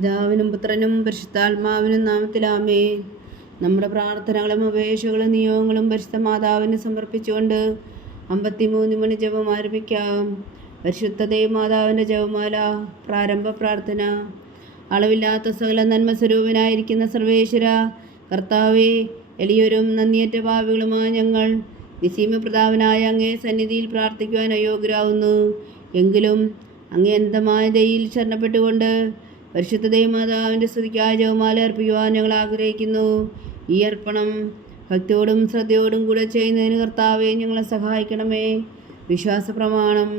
പിതാവിനും പുത്രനും പരിശുദ്ധാത്മാവിനും നാമത്തിലാമേൻ. നമ്മുടെ പ്രാർത്ഥനകളും അപേക്ഷകളും നിയോഗങ്ങളും പരിശുദ്ധ മാതാവിന് സമർപ്പിച്ചുകൊണ്ട് 53 മണി ജപം ആരംഭിക്കാം. പരിശുദ്ധ ദേവമാതാവിൻ്റെ ജപമാല. പ്രാരംഭ പ്രാർത്ഥന. അളവില്ലാത്ത സകല നന്മ സ്വരൂപനായിരിക്കുന്ന സർവേശ്വര കർത്താവേ, എളിയൊരും നന്ദിയേറ്റ പാപികളുമായ ഞങ്ങൾ നിസീമപ്രതാപനായ അങ്ങേ സന്നിധിയിൽ പ്രാർത്ഥിക്കുവാൻ അയോഗ്യരാകുന്നു. എങ്കിലും അങ്ങേ അനന്തമായ ദയയിൽ ശരണപ്പെട്ടുകൊണ്ട് പരിശുദ്ധ ദേവമാതാവിൻ്റെ സ്തുതിക്കായ ജപമാല അർപ്പിക്കുവാൻ ഞങ്ങൾ ആഗ്രഹിക്കുന്നു. ഈ അർപ്പണം ഭക്തിയോടും ശ്രദ്ധയോടും കൂടെ ചെയ്യുന്നതിന് കർത്താവെ ഞങ്ങളെ സഹായിക്കണമേ. വിശ്വാസ പ്രമാണം.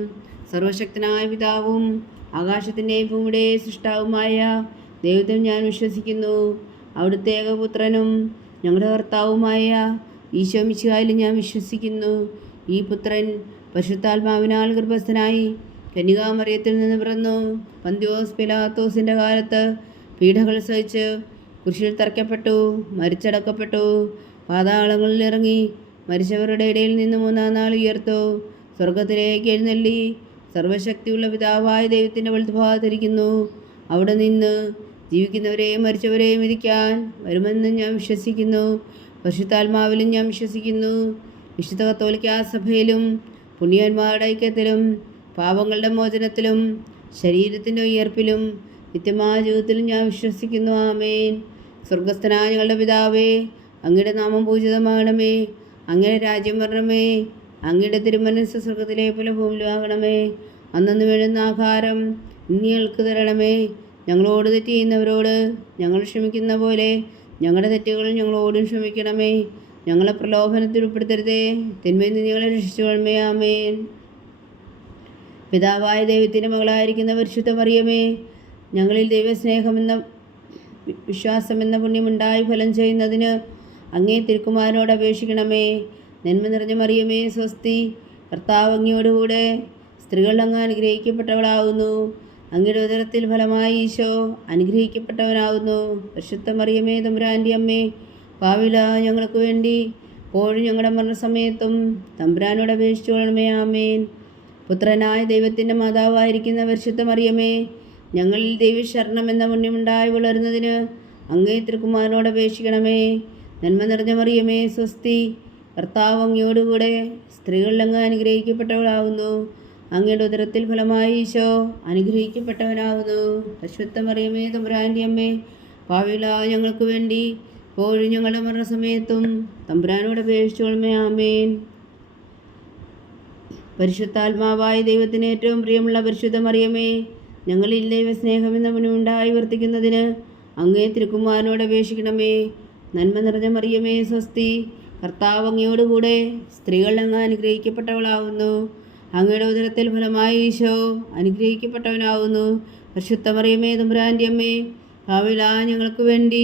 സർവശക്തനായ പിതാവും ആകാശത്തിൻ്റെയും ഭൂമിയുടെയും സൃഷ്ടാവുമായ ദൈവത്തിൽ ഞാൻ വിശ്വസിക്കുന്നു. അവിടുത്തെ ഏകപുത്രനും ഞങ്ങളുടെ കർത്താവുമായ ഈശോ മിശിഹായിലും ഞാൻ വിശ്വസിക്കുന്നു. ഈ പുത്രൻ പരിശുദ്ധാത്മാവിനാൽ ഗർഭസ്ഥനായി കന്യകാമറിയത്തിൽ നിന്ന് പിറന്നു. പന്തിയോസ് പിലാത്തോസിൻ്റെ കാലത്ത് പീഡകൾ സഹിച്ച് കുരിശിൽ തറയ്ക്കപ്പെട്ടു, മരിച്ചടക്കപ്പെട്ടു, പാതാളങ്ങളിൽ ഇറങ്ങി മരിച്ചവരുടെ ഇടയിൽ നിന്ന് 3-ാം നാൾ ഉയർത്തു, സ്വർഗത്തിലേക്ക് എഴുന്നള്ളി സർവശക്തിയുള്ള പിതാവായ ദൈവത്തിൻ്റെ വലത്തുഭാഗത്തിരിക്കുന്നു. അവിടെ നിന്ന് ജീവിക്കുന്നവരെയും മരിച്ചവരെയും വിധിക്കാൻ വരുമെന്ന് ഞാൻ വിശ്വസിക്കുന്നു. പരിശുദ്ധാത്മാവിലും ഞാൻ വിശ്വസിക്കുന്നു. വിശുദ്ധ കത്തോലിക്കാ സഭയിലും പുണ്യന്മാരുടെ ഐക്യത്തിലും പാപങ്ങളുടെ മോചനത്തിലും ശരീരത്തിൻ്റെ ഉയർപ്പിലും നിത്യമായ ജീവിതത്തിലും ഞാൻ വിശ്വസിക്കുന്നു. ആമേൻ. സ്വർഗസ്ഥനായ ഞങ്ങളുടെ പിതാവേ, അങ്ങയുടെ നാമം പൂജിതമാകണമേ. അങ്ങയുടെ രാജ്യം വരണമേ. അങ്ങയുടെ തിരുമനസ്സ് സ്വർഗത്തിലെ പോലെ ഭൂമിയിലാകണമേ. അന്നു വേണ്ടുന്ന ആഹാരം ഇന്ന് ഞങ്ങൾക്ക് തരണമേ. ഞങ്ങളോട് തെറ്റ് ചെയ്യുന്നവരോട് ഞങ്ങൾ ക്ഷമിക്കുന്ന പോലെ ഞങ്ങളുടെ തെറ്റുകൾ ഞങ്ങളോടും ക്ഷമിക്കണമേ. ഞങ്ങളെ പ്രലോഭനത്തിൽ ഉൾപ്പെടുത്തരുതേ, തിന്മയിൽ നിന്ന് ഞങ്ങളെ രക്ഷിച്ചുകൊള്ളണമേ. ആമേൻ. പിതാവായ ദൈവത്തിൻ്റെ മകളായിരിക്കുന്ന പരിശുദ്ധ മറിയമേ, ഞങ്ങളിൽ ദൈവസ്നേഹമെന്ന വിശ്വാസമെന്ന പുണ്യമുണ്ടായി ഫലം ചെയ്യുന്നതിന് അങ്ങേ തിരുക്കുമാരനോട് അപേക്ഷിക്കണമേ. നന്മ നിറഞ്ഞ മറിയമേ, സ്വസ്തി. കർത്താവ് അങ്ങയോടുകൂടെ സ്ത്രീകൾ അങ്ങ് അനുഗ്രഹിക്കപ്പെട്ടവളാകുന്നു. അങ്ങയുടെ ഉദരത്തിൽ ഫലമായി ഈശോ അനുഗ്രഹിക്കപ്പെട്ടവനാകുന്നു. പരിശുദ്ധ മറിയമേ, തമ്പുരാൻ്റെ അമ്മേ, പാപികളായ ഞങ്ങൾക്ക് വേണ്ടി ഇപ്പോഴും ഞങ്ങളുടെ മരണസമയത്തും തമ്പുരാനോട് അപേക്ഷിച്ചു കൊള്ളണമേ. ആമേൻ. പുത്രനായ ദൈവത്തിൻ്റെ മാതാവായിരിക്കുന്ന പരിശുദ്ധ മറിയമേ, ഞങ്ങളിൽ ദൈവശരണം എന്ന പുണ്യമുണ്ടായി വളരുന്നതിന് അങ്ങേ തിരുക്കുമാരനോട് അപേക്ഷിക്കണമേ. നന്മ നിറഞ്ഞ മറിയമേ, സ്വസ്തി. കർത്താവ് അങ്ങയോടുകൂടെ സ്ത്രീകളിൽ അങ്ങ് അനുഗ്രഹിക്കപ്പെട്ടവളാകുന്നു. അങ്ങയുടെ ഉദരത്തിൽ ഫലമായി ഈശോ അനുഗ്രഹിക്കപ്പെട്ടവനാകുന്നു. പരിശുദ്ധ മറിയമേ, തമ്പുരാൻ്റെ അമ്മേ, പാപികളായ ഞങ്ങൾക്ക് വേണ്ടി ഇപ്പോഴും ഞങ്ങളുടെ മരണസമയത്തും തമ്പുരാനോട് അപേക്ഷിച്ചു കൊള്ളണമേ. ആമേൻ. പരിശുദ്ധാത്മാവായ ദൈവത്തിന് ഏറ്റവും പ്രിയമുള്ള പരിശുദ്ധ മറിയമേ, ഞങ്ങളിൽ ദൈവസ്നേഹമെന്ന പുണ്യമുണ്ടായി വർത്തിക്കുന്നതിന് അങ്ങേ തിരുക്കുമാരനോട് അപേക്ഷിക്കണമേ. നന്മ നിറഞ്ഞ മറിയമേ, സ്വസ്തി. കർത്താവ് അങ്ങയോടുകൂടെ സ്ത്രീകൾ അങ്ങ് അനുഗ്രഹിക്കപ്പെട്ടവളാകുന്നു. അങ്ങയുടെ ഉദരത്തിൽ ഫലമായി ഈശോ അനുഗ്രഹിക്കപ്പെട്ടവനാകുന്നു. പരിശുദ്ധ മറിയമേ, തമ്പുരാൻ്റെ അമ്മേ, പാപികളായ ഞങ്ങൾക്ക് വേണ്ടി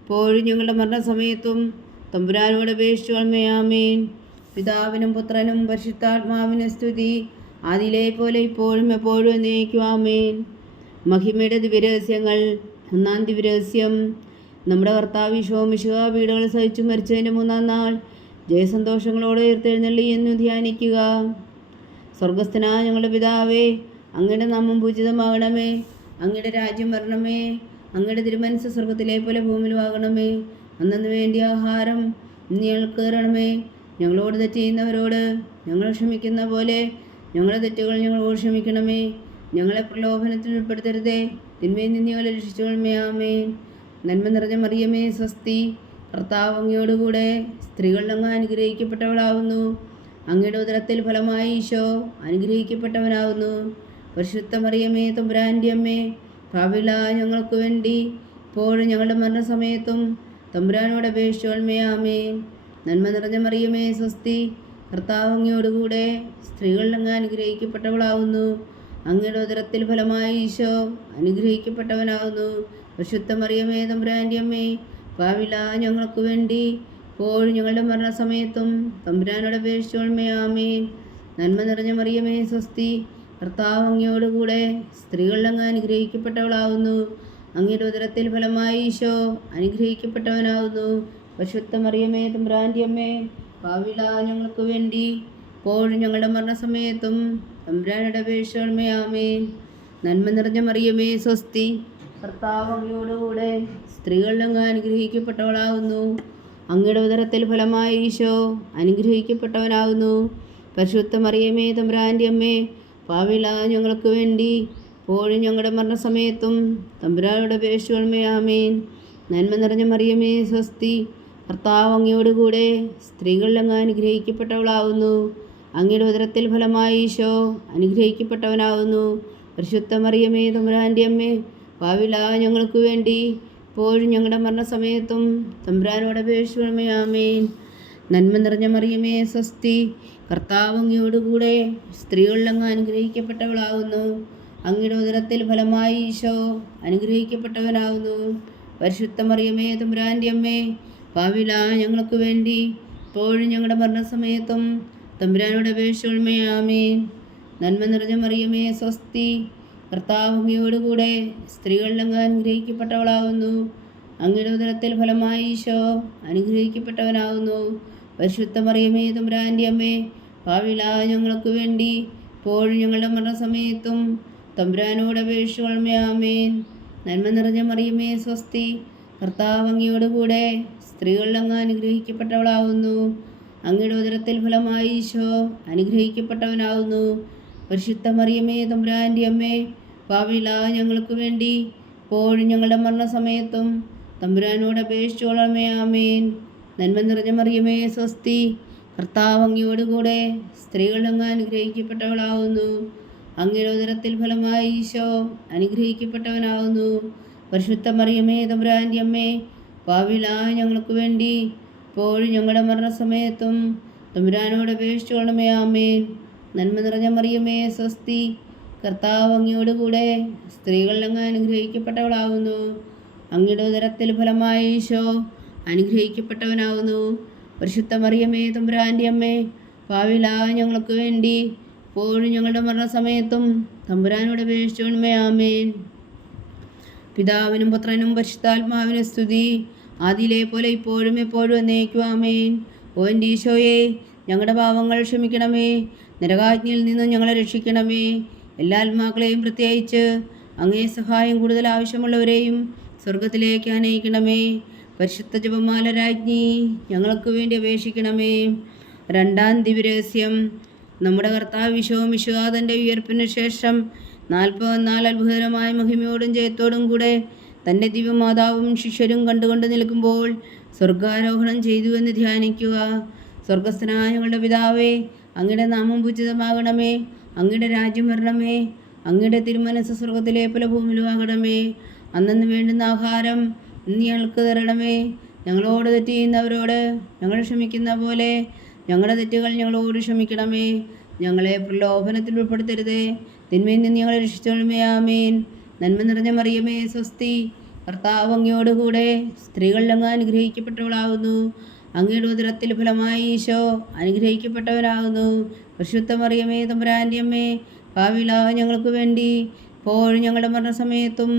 ഇപ്പോഴും ഞങ്ങളുടെ മരണസമയത്തും തമ്പുരാനോട് അപേക്ഷിച്ചു കൊള്ളണമേ. ആമേൻ. പിതാവിനും പുത്രനും പരിശുദ്ധാത്മാവിനും സ്തുതി, ആദിയിലെ പോലെ ഇപ്പോഴും എപ്പോഴും എന്നേക്കും. ആമേൻ. മഹിമയുടെ ദിവ്യരഹസ്യങ്ങൾ. 1-ാം ദിവ്യരഹസ്യം. നമ്മുടെ കർത്താവ് ഈശോ മിശിഹാ പീഡകൾ സഹിച്ചു മരിച്ചതിൻ്റെ 3-ാം നാൾ ജയസന്തോഷങ്ങളോടെ ഉയർത്തെഴുന്നള്ളി എന്ന് ധ്യാനിക്കുക. സ്വർഗസ്ഥനായ ഞങ്ങളുടെ പിതാവേ, അങ്ങയുടെ നാമം പൂജിതമാകണമേ. അങ്ങയുടെ രാജ്യം വരണമേ. അങ്ങയുടെ തിരുമനസ്സ് സ്വർഗത്തിലെ പോലെ ഭൂമിയിലുമാകണമേ. അന്നു വേണ്ടിയ ആഹാരം ഇന്ന് ഞങ്ങൾക്ക് തരണമേ. ഞങ്ങളോട് തെറ്റ് ചെയ്യുന്നവരോട് ഞങ്ങൾ ക്ഷമിക്കുന്ന പോലെ ഞങ്ങളുടെ തെറ്റുകൾ ഞങ്ങളോട് ക്ഷമിക്കണമേ. ഞങ്ങളെ പ്രലോഭനത്തിൽ ഉൾപ്പെടുത്തരുതേ, തിന്മയിൽ നിന്ന് ഞങ്ങളെ രക്ഷിച്ചുകൊള്ളണമേ. ആമേൻ. നന്മ നിറഞ്ഞ മറിയമേ, സ്വസ്തി. കർത്താവ് അങ്ങയോടുകൂടെ സ്ത്രീകൾ അങ്ങ് അനുഗ്രഹിക്കപ്പെട്ടവളാകുന്നു. അങ്ങയുടെ ഉദരത്തിൽ ഫലമായി ഈശോ അനുഗ്രഹിക്കപ്പെട്ടവനാകുന്നു. പരിശുദ്ധ മറിയമേ, തമ്പുരാൻ്റെ അമ്മേ, പാപികളായ ഞങ്ങൾക്ക് വേണ്ടി ഇപ്പോഴും ഞങ്ങളുടെ മരണസമയത്തും തമ്പുരാനോട് അപേക്ഷിച്ചു കൊള്ളണമേ. ആമേൻ. നന്മ നിറഞ്ഞ മറിയമേ, സ്വസ്തി. കർത്താവ് അങ്ങയോടുകൂടെ സ്ത്രീകൾ അങ്ങ് അനുഗ്രഹിക്കപ്പെട്ടവളാകുന്നു. അങ്ങയുടെ ഉദരത്തിൽ ഫലമായി ഈശോ അനുഗ്രഹിക്കപ്പെട്ടവനാകുന്നു. പരിശുദ്ധ മറിയമേ, തമ്പുരാൻ്റെ അമ്മേ, പാപികളായ ഞങ്ങൾക്ക് വേണ്ടി ഇപ്പോഴും ഞങ്ങളുടെ മരണസമയത്തും തമ്പുരാനോട് അപേക്ഷിച്ചു കൊള്ളണമേ. ആമേൻ. നന്മ നിറഞ്ഞ മറിയമേ, സ്വസ്തി. കർത്താവ് അങ്ങയോടുകൂടെ സ്ത്രീകൾ അങ്ങ് അനുഗ്രഹിക്കപ്പെട്ടവളാകുന്നു. അങ്ങയുടെ ഉദരത്തിൽ ഫലമായി ഈശോ അനുഗ്രഹിക്കപ്പെട്ടവനാകുന്നു. പരിശുദ്ധ മറിയമേ, തമ്പുരാൻ്റെ അമ്മേ, പാപികളായ ഞങ്ങൾക്ക് വേണ്ടി ഇപ്പോഴും ഞങ്ങളുടെ മരണസമയത്തും തമ്പുരാനോട് അപേക്ഷിച്ചു കൊള്ളണമേ. ആമേൻ. നന്മ നിറഞ്ഞ മറിയമേ, സ്വസ്തി. കർത്താവ് അങ്ങയോടുകൂടെ സ്ത്രീകളിൽ അങ്ങ് അനുഗ്രഹിക്കപ്പെട്ടവളാകുന്നു. അങ്ങയുടെ ഉദരത്തിൽ ഫലമായി ഈശോ അനുഗ്രഹിക്കപ്പെട്ടവനാകുന്നു. പരിശുദ്ധ മറിയമേ തമ്പുരാൻ്റെ അമ്മേ, പാപികളായ ഞങ്ങൾക്ക് വേണ്ടി ഇപ്പോഴും ഞങ്ങളുടെ മരണസമയത്തും തമ്പുരാനോട് അപേക്ഷിക്കണമേ. ആമേൻ. നന്മ നിറഞ്ഞ മറിയമേ സ്വസ്തി, കർത്താവ് അങ്ങയോടുകൂടെ സ്ത്രീകളിൽ അങ്ങ് അനുഗ്രഹിക്കപ്പെട്ടവളാകുന്നു. അങ്ങയുടെ ഉദരത്തിൽ ഫലമായി ഈശോ അനുഗ്രഹിക്കപ്പെട്ടവനാകുന്നു. പരിശുദ്ധ മറിയമേ തമ്പുരാൻ്റെ അമ്മേ, പാപികളായ ഞങ്ങൾക്ക് വേണ്ടി ഇപ്പോഴും ഞങ്ങളുടെ മരണസമയത്തും തമ്പുരാനോട് അപേക്ഷിക്കണമേ. ആമേൻ. നന്മ നിറഞ്ഞ മറിയമേ സ്വസ്തി, കർത്താവ് അങ്ങയോടുകൂടെ സ്ത്രീകളിൽ അങ്ങ് അനുഗ്രഹിക്കപ്പെട്ടവളാകുന്നു. അങ്ങയുടെ ഉദരത്തിൽ ഫലമായി ഈശോ അനുഗ്രഹിക്കപ്പെട്ടവനാകുന്നു. പരിശുദ്ധ മറിയമേ തമ്പുരാൻ്റെ അമ്മേ, പാപികളായ ഞങ്ങൾക്ക് വേണ്ടി ഇപ്പോഴും ഞങ്ങളുടെ മരണസമയത്തും തമ്പുരാനോട് അപേക്ഷിക്കണമേ. ആമേൻ. നന്മ നിറഞ്ഞ മറിയമേ സ്വസ്തി, കർത്താവ് അങ്ങയോടുകൂടെ സ്ത്രീകളിൽ അങ്ങ് അനുഗ്രഹിക്കപ്പെട്ടവളാകുന്നു. അങ്ങയുടെ ഉദരത്തിൽ ഫലമായി ഈശോ അനുഗ്രഹിക്കപ്പെട്ടവനാകുന്നു. പരിശുദ്ധ മറിയമേ തമ്പുരാൻ്റെ അമ്മേ, പാപികളായ ഞങ്ങൾക്ക് വേണ്ടി ഇപ്പോഴും ഞങ്ങളുടെ മരണസമയത്തും തമ്പുരാനോട് അപേക്ഷിക്കണമേ. ആമേൻ. നന്മ നിറഞ്ഞ മറിയമേ സ്വസ്തി, കർത്താവ് അങ്ങയോടുകൂടെ സ്ത്രീകളിൽ അങ്ങ് അനുഗ്രഹിക്കപ്പെട്ടവളാകുന്നു. അങ്ങയുടെ ഉദരത്തിൽ ഫലമായി ഈശോ അനുഗ്രഹിക്കപ്പെട്ടവനാകുന്നു. പരിശുദ്ധ മറിയമേ തമ്പുരാൻ്റെ അമ്മേ, പാപികളായ ഞങ്ങൾക്ക് വേണ്ടി ഇപ്പോഴും ഞങ്ങളുടെ മരണസമയത്തും തമ്പുരാനോട് അപേക്ഷിച്ചുകൊള്ളണമേ. ആമേൻ. നന്മ നിറഞ്ഞ മറിയമേ സ്വസ്തി, കർത്താവ് അങ്ങയോടുകൂടെ സ്ത്രീകളിൽ അങ്ങ് അനുഗ്രഹിക്കപ്പെട്ടവളാകുന്നു. അങ്ങയുടെ ഉദരത്തിൽ ഫലമായി ഈശോ അനുഗ്രഹിക്കപ്പെട്ടവനാകുന്നു. പരിശുദ്ധ മറിയമേ തമ്പുരാൻ്റെ അമ്മേ, പാപികളായ ഞങ്ങൾക്ക് വേണ്ടി ഇപ്പോഴും ഞങ്ങളുടെ മരണസമയത്തും തമ്പുരാനോട് അപേക്ഷിച്ചുകൊള്ളണമേ. ആമേൻ. നന്മ നിറഞ്ഞ മറിയമേ സ്വസ്തി, കർത്താവ് അങ്ങയോടുകൂടെ സ്ത്രീകളിൽ അങ്ങ് അനുഗ്രഹിക്കപ്പെട്ടവളാകുന്നു. അങ്ങയുടെ ഉദരത്തിൽ ഫലമായി ഈശോ അനുഗ്രഹിക്കപ്പെട്ടവനാകുന്നു. പരിശുദ്ധ മറിയമേ തമ്പുരാൻ്റെ അമ്മേ, പാപികളായ ഞങ്ങൾക്ക് വേണ്ടി ഇപ്പോഴും ഞങ്ങളുടെ മരണസമയത്തും തമ്പുരാനോട് അപേക്ഷിച്ചുകൊള്ളണമേ. ആമേൻ. പിതാവിനും പുത്രനും പരിശുദ്ധാത്മാവിനും സ്തുതി, ആദിയിലെ പോലെ ഇപ്പോഴും എപ്പോഴും എന്നേക്കും. ആമേൻ. ഓ എൻ്റെ ഈശോയെ, ഞങ്ങളുടെ പാപങ്ങൾ ക്ഷമിക്കണമേ. നരകാജ്ഞയിൽ നിന്നും ഞങ്ങളെ രക്ഷിക്കണമേ. എല്ലാ ആത്മാക്കളെയും പ്രത്യേകിച്ച് അങ്ങേ സഹായം കൂടുതൽ ആവശ്യമുള്ളവരെയും സ്വർഗത്തിലേക്ക് ആനയിക്കണമേ. പരിശുദ്ധ ജപമാല രാജ്ഞി, ഞങ്ങൾക്ക് വേണ്ടി അപേക്ഷിക്കണമേ. രണ്ടാം ദിവ്യരഹസ്യം. നമ്മുടെ കർത്താവ് ഈശോ മിശിഹാ തൻ്റെ ഉയർപ്പിന് ശേഷം 44 അത്ഭുതകരമായ മഹിമയോടും ജയത്തോടും കൂടെ തൻ്റെ ദിവ്യമാതാവും ശിഷ്യരും കണ്ടുകൊണ്ട് നിൽക്കുമ്പോൾ സ്വർഗാരോഹണം ചെയ്തു എന്ന് ധ്യാനിക്കുക. സ്വർഗസ്ഥനായ ഞങ്ങളുടെ പിതാവേ, അങ്ങയുടെ നാമം പൂജിതമാകണമേ. അങ്ങയുടെ രാജ്യം വരണമേ. അങ്ങയുടെ തിരുമനസ്സ് സ്വർഗത്തിലെ പോലെ ഭൂമിയിലും ആകണമേ. അന്നന്ന് വേണ്ടുന്ന ആഹാരം ഇന്ന് ഞങ്ങൾക്ക് തരണമേ. ഞങ്ങളോട് തെറ്റ് ചെയ്യുന്നവരോട് ഞങ്ങൾ ക്ഷമിക്കുന്ന പോലെ ഞങ്ങളുടെ തെറ്റുകൾ ഞങ്ങളോട് ക്ഷമിക്കണമേ. ഞങ്ങളെ പ്രലോഭനത്തിൽ ഉൾപ്പെടുത്തരുതേ, തിന്മയിൽ നിന്ന് ഞങ്ങളെ രക്ഷിച്ചോളമേ. ആമേൻ. നന്മ നിറഞ്ഞ മറിയമേ സ്വസ്തി, കർത്താവ് അങ്ങയോടുകൂടെ സ്ത്രീകളിൽ അങ്ങ് അനുഗ്രഹിക്കപ്പെട്ടവളാകുന്നു. അങ്ങയുടെ ഉദരത്തിൽ ഫലമായി ഈശോ അനുഗ്രഹിക്കപ്പെട്ടവനാകുന്നു. പരിശുദ്ധ മറിയമേ തമ്പുരാൻ്റെ അമ്മേ, പാപികളായ ഞങ്ങൾക്ക് വേണ്ടി ഇപ്പോഴും ഞങ്ങളുടെ മരണസമയത്തും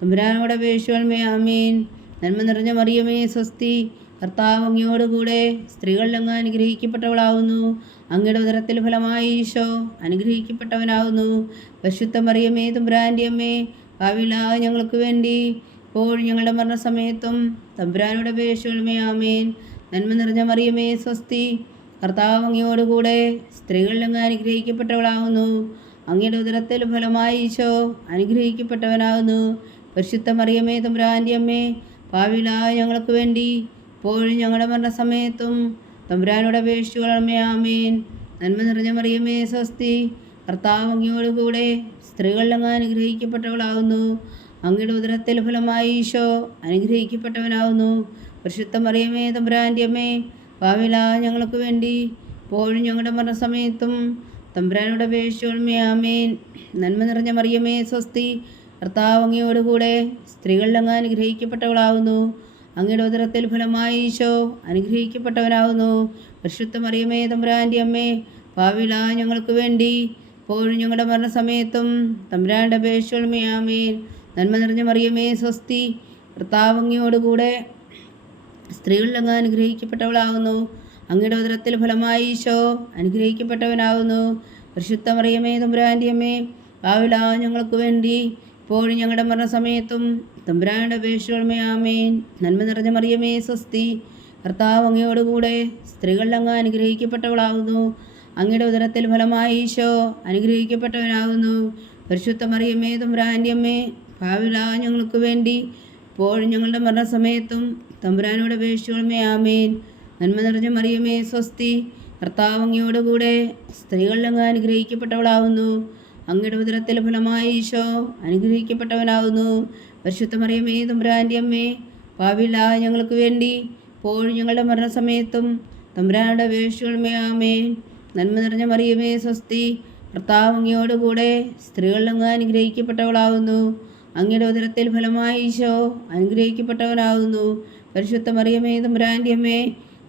തമ്പുരാനോട് അപേക്ഷിക്കണമേ. ആമേൻ. നന്മ നിറഞ്ഞ മറിയമേ സ്വസ്തി, കർത്താവ് അങ്ങയോടുകൂടെ സ്ത്രീകളിൽ അങ്ങ് അനുഗ്രഹിക്കപ്പെട്ടവളാകുന്നു. അങ്ങയുടെ ഉദരത്തിൽ ഫലമായി ഈശോ അനുഗ്രഹിക്കപ്പെട്ടവനാകുന്നു. പരിശുദ്ധ മറിയമേ തമ്പുരാൻ്റെ അമ്മേ, പാപികളായ ഞങ്ങൾക്ക് വേണ്ടി ഇപ്പോഴും ഞങ്ങളുടെ മരണസമയത്തും തമ്പുരാനോട് അപേക്ഷിക്കണമേ. ആമേൻ. നന്മ നിറഞ്ഞ മറിയമേ സ്വസ്തി, കർത്താവ് അങ്ങയോടുകൂടെ സ്ത്രീകളിൽ അങ്ങ് അനുഗ്രഹിക്കപ്പെട്ടവളാകുന്നു. അങ്ങയുടെ ഉദരത്തിൽ ഫലമായി ഈശോ അനുഗ്രഹിക്കപ്പെട്ടവനാകുന്നു. പരിശുദ്ധ മറിയമേ തമ്പുരാൻ്റെ അമ്മേ, പാപികളായ ഞങ്ങൾക്ക് വേണ്ടി ഇപ്പോഴും ഞങ്ങളുടെ മരണസമയത്തും തമ്പുരാനോട് അപേക്ഷിച്ചുകൊള്ളണമേ. ആമേൻ. നന്മ നിറഞ്ഞ മറിയമേ സ്വസ്തി, കർത്താവ് അങ്ങയോടുകൂടെ സ്ത്രീകളിൽ അങ്ങ് അനുഗ്രഹിക്കപ്പെട്ടവളാകുന്നു. അങ്ങയുടെ ഉദരത്തിൽ ഫലമായി ഈശോ അനുഗ്രഹിക്കപ്പെട്ടവനാകുന്നു. പരിശുദ്ധ മറിയമേ തമ്പുരാൻ്റെ അമ്മേ, പാപികളായ ഞങ്ങൾക്ക് വേണ്ടി ഇപ്പോഴും ഞങ്ങളുടെ മരണസമയത്തും തമ്പുരാനോട് അപേക്ഷിച്ചുകൊള്ളണമേ. ആമേൻ. നന്മ നിറഞ്ഞ മറിയമേ സ്വസ്തി, കർത്താവ് അങ്ങയോടുകൂടെ സ്ത്രീകളിൽ അങ്ങ് അനുഗ്രഹിക്കപ്പെട്ടവളാകുന്നു. അങ്ങയുടെ ഉദരത്തിൽ ഫലമായി ഈശോ അനുഗ്രഹിക്കപ്പെട്ടവനാകുന്നു. പരിശുദ്ധ മറിയമേ തമ്പുരാൻ്റെ അമ്മേ, പാപികളായ ഞങ്ങൾക്ക് വേണ്ടി ഇപ്പോഴും ഞങ്ങളുടെ മരണസമയത്തും തമ്പുരാനോട് അപേക്ഷിച്ചുകൊള്ളണമേ. ആമേൻ. നന്മ നിറഞ്ഞ മറിയമേ സ്വസ്തി, കർത്താവ് അങ്ങയോടുകൂടെ സ്ത്രീകളിൽ അങ്ങ് അനുഗ്രഹിക്കപ്പെട്ടവളാകുന്നു. അങ്ങയുടെ ഉദരത്തിൽ ഫലമായി ഈശോ അനുഗ്രഹിക്കപ്പെട്ടവനാകുന്നു. പരിശുദ്ധ മറിയമേ തമ്പുരാൻ്റെ അമ്മേ, പാപികളായ ഞങ്ങൾക്ക് വേണ്ടി ഇപ്പോഴും ഞങ്ങളുടെ മരണസമയത്തും തമ്പുരാനുടെ അപേക്ഷകളുമേ ആമേൻ. നന്മ നിറഞ്ഞ മറിയമേ സ്വസ്തി, കർത്താവ് അങ്ങയോടുകൂടെ സ്ത്രീകളിൽ അങ്ങ് അനുഗ്രഹിക്കപ്പെട്ടവളാകുന്നു. അങ്ങയുടെ ഉദരത്തിൽ ഫലമായി ഈശോ അനുഗ്രഹിക്കപ്പെട്ടവനാകുന്നു. പരിശുദ്ധ മറിയമേ തമ്പുരാൻ്റെ അമ്മേ, ഭാവിലായ ഞങ്ങൾക്ക് വേണ്ടി ഇപ്പോഴും ഞങ്ങളുടെ മരണസമയത്തും തമ്പുരാനോട് അപേക്ഷകളുമേ ആമേൻ. നന്മ നിറഞ്ഞ മറിയമേ സ്വസ്തി, കർത്താവ് അങ്ങയോടുകൂടെ സ്ത്രീകളിൽ അങ്ങ് അനുഗ്രഹിക്കപ്പെട്ടവളാകുന്നു. അങ്ങയുടെ ഉദരത്തിൽ ഫലമായി ഈശോ അനുഗ്രഹിക്കപ്പെട്ടവനാകുന്നു. പരിശുദ്ധ മറിയമേ തമ്പുരാൻ്റെ അമ്മേ, ഭാവിലായ ഞങ്ങൾക്ക് വേണ്ടി ഇപ്പോഴും ഞങ്ങളുടെ മരണസമയത്തും തമ്പുരാനുടെ അപേക്ഷകളുമേ ആമേൻ. നന്മ നിറഞ്ഞ മറിയമേ സ്വസ്തി, കർത്താവ് അങ്ങയോടുകൂടെ സ്ത്രീകളിൽ അങ്ങ് അനുഗ്രഹിക്കപ്പെട്ടവളാകുന്നു. അങ്ങയുടെ ഉദരത്തിൽ ഫലമായി ഈശോ അനുഗ്രഹിക്കപ്പെട്ടവനാകുന്നു. പരിശുദ്ധ മറിയമേ തമ്പുരാൻ്റെ അമ്മേ,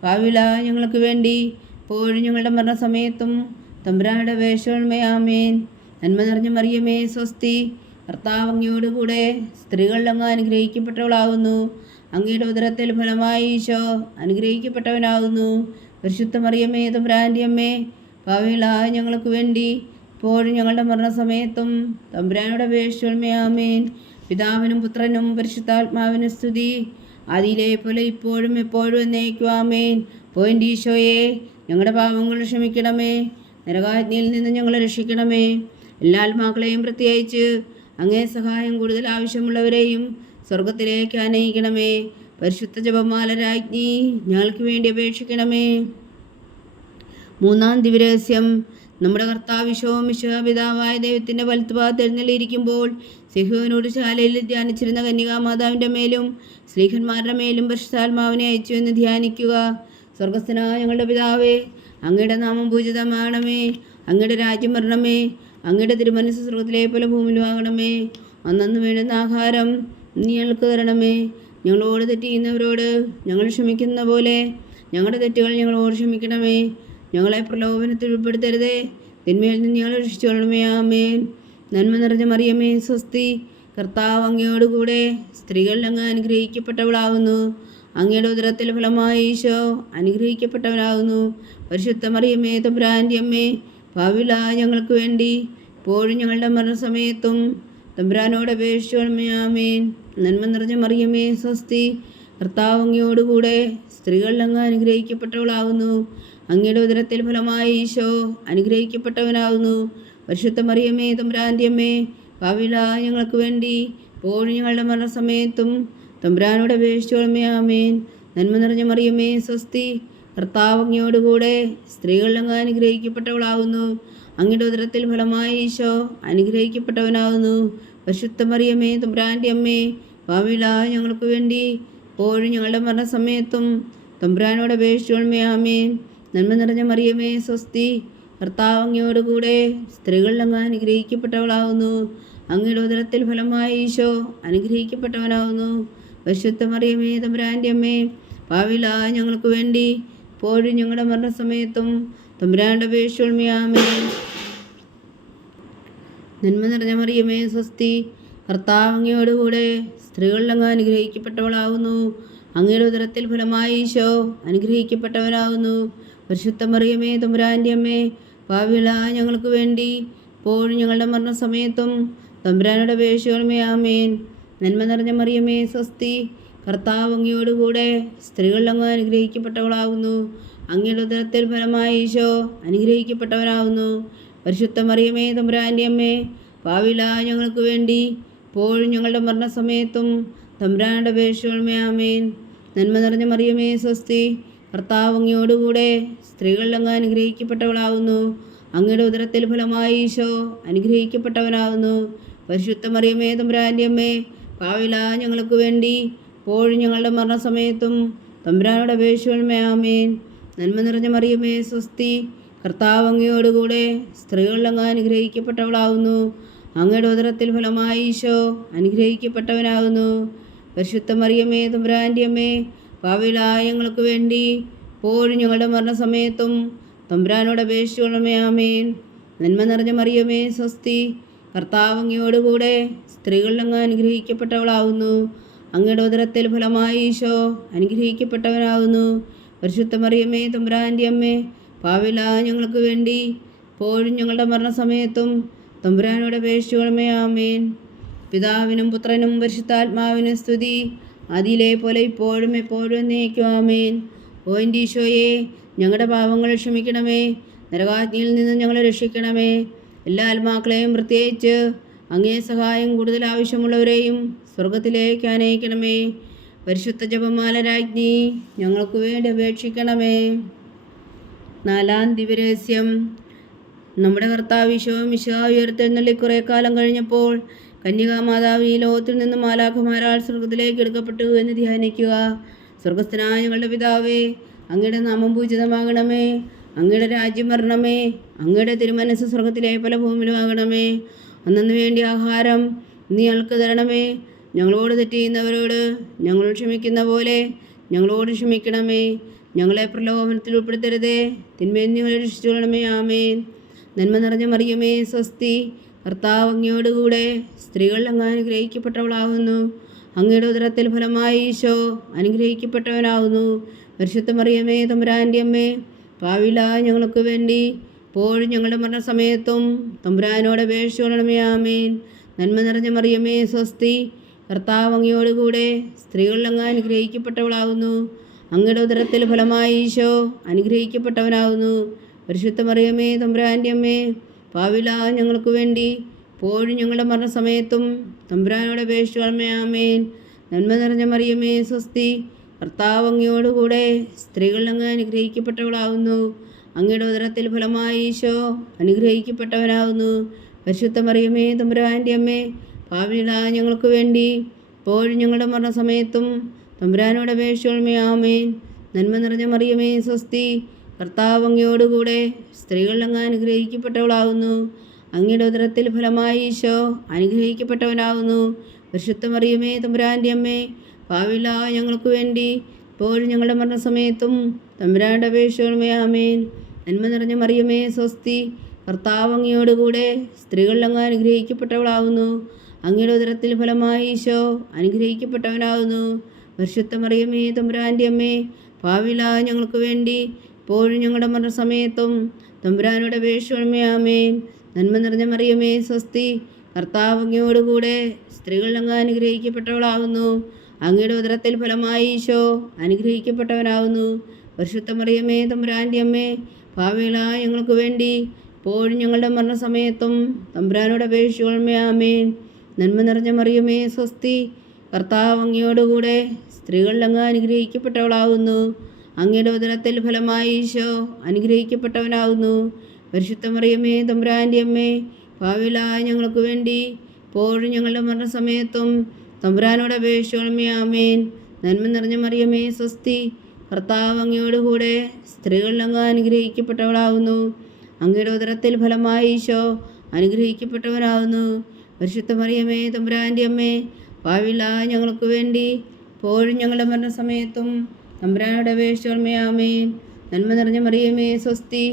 ഭാവിലായ ഞങ്ങൾക്ക് വേണ്ടി ഇപ്പോഴും ഞങ്ങളുടെ മരണസമയത്തും തമ്പുരാനുടെ അപേക്ഷകളുമേ ആമേൻ. നന്മ നിറഞ്ഞ മറിയമേ സ്വസ്തി, കർത്താവ് അങ്ങയോടുകൂടെ സ്ത്രീകളിൽ അങ്ങ് അനുഗ്രഹിക്കപ്പെട്ടവളാകുന്നു. അങ്ങയുടെ ഉദരത്തിൽ ഫലമായി ഈശോ അനുഗ്രഹിക്കപ്പെട്ടവനാകുന്നു. പരിശുദ്ധ മറിയമേ തമ്പുരാൻ്റെ അമ്മേ, ഭാവിയിലായ ഞങ്ങൾക്ക് വേണ്ടി ഇപ്പോഴും ഞങ്ങളുടെ മരണസമയത്തും തമ്പുരാനുടെ അപേക്ഷകളുമേ ആമേൻ. പിതാവിനും പുത്രനും പരിശുദ്ധാത്മാവിനും സ്തുതി, ആദിയിലെ പോലെ ഇപ്പോഴും എപ്പോഴും എന്നേക്കും ആമേൻ. പോയിന്റ് ഈശോയെ, ഞങ്ങളുടെ പാപങ്ങൾ ക്ഷമിക്കണമേ, നരകാജ്ഞയിൽ നിന്ന് ഞങ്ങളെ രക്ഷിക്കണമേ. എല്ലാ ആത്മാക്കളെയും പ്രത്യേകിച്ച് അങ്ങേ സഹായം കൂടുതൽ ആവശ്യമുള്ളവരെയും സ്വർഗത്തിലേക്ക് ആനയിക്കണമേ. പരിശുദ്ധ ജപമാല രാജ്ഞി, ഞങ്ങൾക്ക് വേണ്ടി അപേക്ഷിക്കണമേ. മൂന്നാം ദിവരഹസ്യം. നമ്മുടെ കർത്താവ് ഈശോ പിതാവായ ദൈവത്തിൻ്റെ വലത്തുഭാഗത്ത് എഴുന്നള്ളിയിരിക്കുമ്പോൾ സിഹോനോട് ശാലയിൽ ധ്യാനിച്ചിരുന്ന കന്യകാമാതാവിൻ്റെ മേലും സ്ലീഹന്മാരുടെ മേലും പരിശുദ്ധാത്മാവിനെ അയച്ചു എന്ന് ധ്യാനിക്കുക. സ്വർഗസ്ഥനായ ഞങ്ങളുടെ പിതാവേ, അങ്ങയുടെ നാമം പൂജിതമാകണമേ. അങ്ങയുടെ രാജ്യം വരണമേ. അങ്ങയുടെ തിരുമനസ്സ് സ്വർഗത്തിലെ പോലെ ഭൂമിയിലും ആകണമേ. അന്നന്ന് വേണ്ടുന്ന ആഹാരം നീ ഞങ്ങൾക്ക് തരണമേ. ഞങ്ങളോട് തെറ്റ് ചെയ്യുന്നവരോട് ഞങ്ങൾ ക്ഷമിക്കുന്ന പോലെ ഞങ്ങളുടെ തെറ്റുകൾ ഞങ്ങളോട് ക്ഷമിക്കണമേ. ഞങ്ങളെ പ്രലോഭനത്തിൽ ഉൾപ്പെടുത്തരുതേ, തിന്മയിൽ നിന്ന് ഞങ്ങൾ രക്ഷിച്ചുകൊള്ളണമേ. ആമേൻ. നന്മ നിറഞ്ഞ മറിയമേ സ്വസ്തി, കർത്താവ് അങ്ങയോടുകൂടെ സ്ത്രീകളിൽ അങ്ങ് അനുഗ്രഹിക്കപ്പെട്ടവളാകുന്നു. അങ്ങയുടെ ഉദരത്തിൽ ഫലമായി ഈശോ അനുഗ്രഹിക്കപ്പെട്ടവനാകുന്നു. പരിശുദ്ധ മറിയമേ തമ്പുരാൻ്റെ അമ്മേ, ഭാവിയിലായ ഞങ്ങൾക്ക് വേണ്ടി ഇപ്പോഴും ഞങ്ങളുടെ മരണസമയത്തും തമ്പുരാനോട് അപേക്ഷിച്ചുകൊള്ളണമേ. ആമേൻ. നന്മ നിറഞ്ഞ മറിയമേ സ്വസ്തി, കർത്താവ് അങ്ങയോടുകൂടെ സ്ത്രീകളിൽ അങ്ങ് അനുഗ്രഹിക്കപ്പെട്ടവളാകുന്നു. അങ്ങയുടെ ഉദരത്തിൽ ഫലമായി ഈശോ അനുഗ്രഹിക്കപ്പെട്ടവനാകുന്നു. പരിശുദ്ധ മറിയമേ തമ്പുരാൻ്റെ അമ്മേ, ഭാവിയിലായ ഞങ്ങൾക്ക് വേണ്ടി ഇപ്പോഴും ഞങ്ങളുടെ മരണസമയത്തും തമ്പുരാനോട് അപേക്ഷിച്ചുകൊള്ളണമേ. ആമേൻ. നന്മ നിറഞ്ഞ മറിയമേ സ്വസ്തി, കർത്താവ് അങ്ങയോടുകൂടെ സ്ത്രീകളിൽ അങ്ങ് അനുഗ്രഹിക്കപ്പെട്ടവളാകുന്നു. അങ്ങയുടെ ഉദരത്തിൽ ഫലമായി ഈശോ അനുഗ്രഹിക്കപ്പെട്ടവനാകുന്നു. പരിശുദ്ധ മറിയമേ തമ്പുരാൻ്റെ അമ്മേ, ഭാവിയിലായ ഞങ്ങൾക്ക് വേണ്ടി ഇപ്പോഴും ഞങ്ങളുടെ മരണസമയത്തും തമ്പുരാനോട് അപേക്ഷിച്ചുകൊള്ളണമേ. ആമേൻ. നന്മ നിറഞ്ഞ മറിയമേ സ്വസ്തി, കർത്താവ് അങ്ങയോടുകൂടെ സ്ത്രീകളിൽ അങ്ങ് അനുഗ്രഹിക്കപ്പെട്ടവളാകുന്നു. അങ്ങയുടെ ഉദരത്തിൽ ഫലമായി ഈശോ അനുഗ്രഹിക്കപ്പെട്ടവനാകുന്നു. പരിശുദ്ധ മറിയമേ തമ്പുരാൻ്റെ അമ്മേ, ഭാവിയിലായ ഞങ്ങൾക്ക് വേണ്ടി ഇപ്പോഴും ഞങ്ങളുടെ മരണസമയത്തും തമ്പുരാനുടെ അപേക്ഷിച്ചുകൊള്ളണമേ. ആമേൻ. നന്മ നിറഞ്ഞ മറിയമേ സ്വസ്തി, കർത്താവ് അങ്ങയോടുകൂടെ സ്ത്രീകളിൽ അങ്ങ് അനുഗ്രഹിക്കപ്പെട്ടവളാകുന്നു. അങ്ങയുടെ ഉദരത്തിൽ ഫലമായി ഈശോ അനുഗ്രഹിക്കപ്പെട്ടവനാകുന്നു. പരിശുദ്ധ മറിയമേ തമ്പുരാൻ്റെ അമ്മേ, ഭാവിയിലായ ഞങ്ങൾക്ക് വേണ്ടി ഇപ്പോഴും ഞങ്ങളുടെ മരണസമയത്തും തമ്പുരാനുടെ അപേക്ഷിച്ചുകൊള്ളണമേ. ആമേൻ. നന്മ നിറഞ്ഞ മറിയമേ സ്വസ്തി, കർത്താവ് അങ്ങയോടുകൂടെ സ്ത്രീകളിൽ അങ്ങ് അനുഗ്രഹിക്കപ്പെട്ടവളാകുന്നു. അങ്ങയുടെ ഉദരത്തിൽ ഫലമായി ഈശോ അനുഗ്രഹിക്കപ്പെട്ടവനാകുന്നു. പരിശുദ്ധ മറിയമേ തമ്പുരാൻ്റെ അമ്മേ, ഭാവിയിലായ ഞങ്ങൾക്ക് വേണ്ടി ഇപ്പോഴും ഞങ്ങളുടെ മരണസമയത്തും തമ്പുരാനുടെ അപേക്ഷിച്ചുകൊള്ളണമേ. ആമേൻ. നന്മ നിറഞ്ഞ മറിയമേ സ്വസ്തി, കർത്താവ് അങ്ങയോടുകൂടെ സ്ത്രീകളിൽ അങ്ങ് അനുഗ്രഹിക്കപ്പെട്ടവളാകുന്നു. അങ്ങയുടെ ഉദരത്തിൽ ഫലമായി ഈശോ അനുഗ്രഹിക്കപ്പെട്ടവനാകുന്നു. പരിശുദ്ധ മറിയമേ തമ്പുരാൻ്റെ അമ്മേ, ഭാവിയിലായ ഞങ്ങൾക്ക് വേണ്ടി ഇപ്പോഴും ഞങ്ങളുടെ മരണസമയത്തും തമ്പുരാനോട് അപേക്ഷിച്ചുകൊള്ളണമേ. ആമേൻ. നന്മ നിറഞ്ഞ മറിയമേ സ്വസ്തി, കർത്താവ് അങ്ങയോടുകൂടെ സ്ത്രീകളിൽ അങ്ങ് അനുഗ്രഹിക്കപ്പെട്ടവളാകുന്നു. അങ്ങയുടെ ഉദരത്തിൽ ഫലമായി ഈശോ അനുഗ്രഹിക്കപ്പെട്ടവനാകുന്നു. പരിശുദ്ധ മറിയമേ തമ്പുരാൻ്റെ അമ്മേ, ഭാവിയിലായ ഞങ്ങൾക്ക് വേണ്ടി ഇപ്പോഴും ഞങ്ങളുടെ മരണസമയത്തും തമ്പുരാനോട് അപേക്ഷിച്ചുകൊള്ളണമേ. ആമേൻ. നന്മ നിറഞ്ഞ മറിയമേ സ്വസ്തി, കർത്താവ് അങ്ങയോടുകൂടെ സ്ത്രീകളിൽ അങ്ങ് അനുഗ്രഹിക്കപ്പെട്ടവളാകുന്നു. അങ്ങയുടെ ഉദരത്തിൽ ഫലമായി ഈശോ അനുഗ്രഹിക്കപ്പെട്ടവനാകുന്നു. പരിശുദ്ധ മറിയമേ തമ്പുരാൻ്റെ അമ്മേ, ഭാവിയിലായ ഞങ്ങൾക്ക് വേണ്ടി ഇപ്പോഴും ഞങ്ങളുടെ മരണസമയത്തും തമ്പുരാനോട് അപേക്ഷിച്ചുകൊള്ളണമേ. ആമേൻ. പിതാവിനും പുത്രനും പരിശുദ്ധാത്മാവിനും സ്തുതി, അതിലെ പോലെ ഇപ്പോഴും എപ്പോഴും എന്നേക്കും ആമേൻ. ഓ എൻ്റെ ഈശോയെ, ഞങ്ങളുടെ പാപങ്ങൾ ക്ഷമിക്കണമേ, നരകാഗ്നിയിൽ നിന്ന് ഞങ്ങളെ രക്ഷിക്കണമേ. എല്ലാ ആത്മാക്കളെയും, പ്രത്യേകിച്ച് അങ്ങേ സഹായം കൂടുതൽ ആവശ്യമുള്ളവരെയും സ്വർഗത്തിലേക്ക് ആനയിക്കണമേ. പരിശുദ്ധ ജപമാല രാജ്ഞി, ഞങ്ങൾക്ക് വേണ്ടി അപേക്ഷിക്കണമേ. 4-ാം ദിവ്യരഹസ്യം. നമ്മുടെ കർത്താവ് ഈശോ മിശിഹാ ഉയർത്തെഴുന്നള്ളി കുറേ കാലം കഴിഞ്ഞപ്പോൾ കന്യകാമാതാവ് ഈ ലോകത്തിൽ നിന്ന് മാലാഖമാരാൽ സ്വർഗത്തിലേക്ക് എടുക്കപ്പെട്ടു എന്ന് ധ്യാനിക്കുക. സ്വർഗസ്ഥനായ ഞങ്ങളുടെ പിതാവേ, അങ്ങയുടെ നാമം പൂജിതമാകണമേ, അങ്ങയുടെ രാജ്യം വരണമേ, അങ്ങയുടെ തിരുമനസ്സ് സ്വർഗത്തിലെ പല ഭൂമിയിലുമാകണമേ. അന്നു വേണ്ടി ആഹാരം നീ ഞങ്ങൾക്ക് തരണമേ. ഞങ്ങളോട് തെറ്റ് ചെയ്യുന്നവരോട് ഞങ്ങൾ ക്ഷമിക്കുന്ന പോലെ ഞങ്ങളോട് ക്ഷമിക്കണമേ. ഞങ്ങളെ പ്രലോഭനത്തിൽ ഉൾപ്പെടുത്തരുതേ, തിന്മയിൽ ഞങ്ങളെ രക്ഷിച്ചുകൊള്ളണമേ. ആമേൻ. നന്മ നിറഞ്ഞ മറിയമേ, സ്വസ്തി, കർത്താവ് അങ്ങയോടുകൂടെ സ്ത്രീകൾ അങ്ങ് അനുഗ്രഹിക്കപ്പെട്ടവളാകുന്നു. അങ്ങയുടെ ഉദരത്തിൽ ഫലമായി ഈശോ അനുഗ്രഹിക്കപ്പെട്ടവനാകുന്നു. പരിശുദ്ധ മറിയമേ, തമ്പുരാൻ്റെ അമ്മേ, പാവിലായ ഞങ്ങൾക്ക് വേണ്ടി ഇപ്പോഴും ഞങ്ങളുടെ മരണസമയത്തും തമ്പുരാനോട് അപേക്ഷിച്ചുകൊള്ളണമേ. ആമേൻ. നന്മ നിറഞ്ഞ മറിയമേ, സ്വസ്തി, കർത്താവ് അങ്ങയോടുകൂടെ സ്ത്രീകൾ അങ്ങ് അനുഗ്രഹിക്കപ്പെട്ടവളാകുന്നു. അങ്ങയുടെ ഉദരത്തിൽ ഫലമായി ഈശോ അനുഗ്രഹിക്കപ്പെട്ടവനാകുന്നു. പരിശുദ്ധ മറിയമേ, തമ്പുരാൻ്റെ അമ്മേ, പാവിലായ ഞങ്ങൾക്ക് വേണ്ടി ഇപ്പോഴും ഞങ്ങളുടെ മരണസമയത്തും തമ്പുരാനോട് അപേക്ഷിച്ചുകൊള്ളണമേ. ആമേൻ. നന്മ നിറഞ്ഞ മറിയമേ, സ്വസ്തി, കർത്താവ് അങ്ങയോടുകൂടെ സ്ത്രീകൾ അങ്ങ് അനുഗ്രഹിക്കപ്പെട്ടവളാകുന്നു. അങ്ങയുടെ ഉദരത്തിൽ ഫലമായി ഈശോ അനുഗ്രഹിക്കപ്പെട്ടവനാകുന്നു. പരിശുദ്ധ മറിയമേ, തമ്പുരാൻ്റെ അമ്മേ, പാപികളായ ഞങ്ങൾക്ക് വേണ്ടി ഇപ്പോഴും ഞങ്ങളുടെ മരണസമയത്തും തമ്പുരാനോട് അപേക്ഷിച്ചുകൊള്ളണമേ. ആമേൻ. നന്മ നിറഞ്ഞ മറിയമേ, സ്വസ്തി, കർത്താവ് അങ്ങയോടുകൂടെ സ്ത്രീകൾ അങ്ങ് അനുഗ്രഹിക്കപ്പെട്ടവളാകുന്നു. അങ്ങയുടെ ഉദരത്തിൽ ഫലമായി ഈശോ അനുഗ്രഹിക്കപ്പെട്ടവനാകുന്നു. പരിശുദ്ധ മറിയമേ, തമ്പുരാൻ്റെ അമ്മേ, പാപികളായ ഞങ്ങൾക്ക് വേണ്ടി ഇപ്പോഴും ഞങ്ങളുടെ മരണസമയത്തും തമ്പുരാനോട് അപേക്ഷിച്ചുകൊള്ളണമേ. ആമേൻ. നന്മ നിറഞ്ഞ മറിയമേ, സ്വസ്തി, കർത്താവ് അങ്ങയോടുകൂടെ സ്ത്രീകൾ അങ്ങ് അനുഗ്രഹിക്കപ്പെട്ടവളാകുന്നു. അങ്ങയുടെ ഉദരത്തിൽ ഫലമായി ഈശോ അനുഗ്രഹിക്കപ്പെട്ടവനാകുന്നു. പരിശുദ്ധ മറിയമേ, തമ്പുരാൻ്റെ അമ്മേ, പാപികളായ ഞങ്ങൾക്ക് വേണ്ടി ഇപ്പോഴും ഞങ്ങളുടെ മരണസമയത്തും തമ്പുരാനോട് അപേക്ഷിച്ചുകൊള്ളണമേ. ആമേൻ. നന്മ നിറഞ്ഞ മറിയമേ, സ്വസ്തി, കർത്താവ് അങ്ങയോടുകൂടെ സ്ത്രീകൾ അങ്ങ് അനുഗ്രഹിക്കപ്പെട്ടവളാകുന്നു. അങ്ങയുടെ ഉദരത്തിൽ ഫലമായി ഈശോ അനുഗ്രഹിക്കപ്പെട്ടവനാകുന്നു. പരിശുദ്ധ മറിയമേ, തമ്പുരാൻ്റെ അമ്മേ, പാപികളായ ഞങ്ങൾക്ക് വേണ്ടി ഇപ്പോഴും ഞങ്ങളുടെ മരണസമയത്തും തമ്പുരാനോട് അപേക്ഷിച്ചുകൊള്ളണമേ. ആമേൻ. നന്മ നിറഞ്ഞ മറിയമേ, സ്വസ്തി, കർത്താവ് അങ്ങയോടുകൂടെ സ്ത്രീകൾ അങ്ങ് അനുഗ്രഹിക്കപ്പെട്ടവളാകുന്നു. അങ്ങയുടെ ഉദരത്തിൽ ഫലമായി ഈശോ അനുഗ്രഹിക്കപ്പെട്ടവനാകുന്നു. പരിശുദ്ധ മറിയമേ, തമ്പുരാൻ്റെ അമ്മേ, പാപികളായ ഞങ്ങൾക്ക് വേണ്ടി ഇപ്പോഴും ഞങ്ങളുടെ മരണസമയത്തും തമ്പുരാനോട് അപേക്ഷിച്ചുകൊള്ളണമേ. ആമേൻ. നന്മ നിറഞ്ഞ മറിയമേ, സ്വസ്തി, കർത്താവ് അങ്ങയോടുകൂടെ സ്ത്രീകൾ അങ്ങ് അനുഗ്രഹിക്കപ്പെട്ടവളാകുന്നു. അങ്ങയുടെ ഉദരത്തിൽ ഫലമായി ഈശോ അനുഗ്രഹിക്കപ്പെട്ടവനാകുന്നു. പരിശുദ്ധ മറിയമേ, തമ്പുരാൻ്റെ അമ്മേ, പാപികളായ ഞങ്ങൾക്ക് വേണ്ടി ഇപ്പോഴും ഞങ്ങളുടെ മരണസമയത്തും തമ്പുരാനോട് അപേക്ഷിച്ചുകൊള്ളണമേ. ആമേൻ. നന്മ നിറഞ്ഞ മറിയമേ, സ്വസ്തി,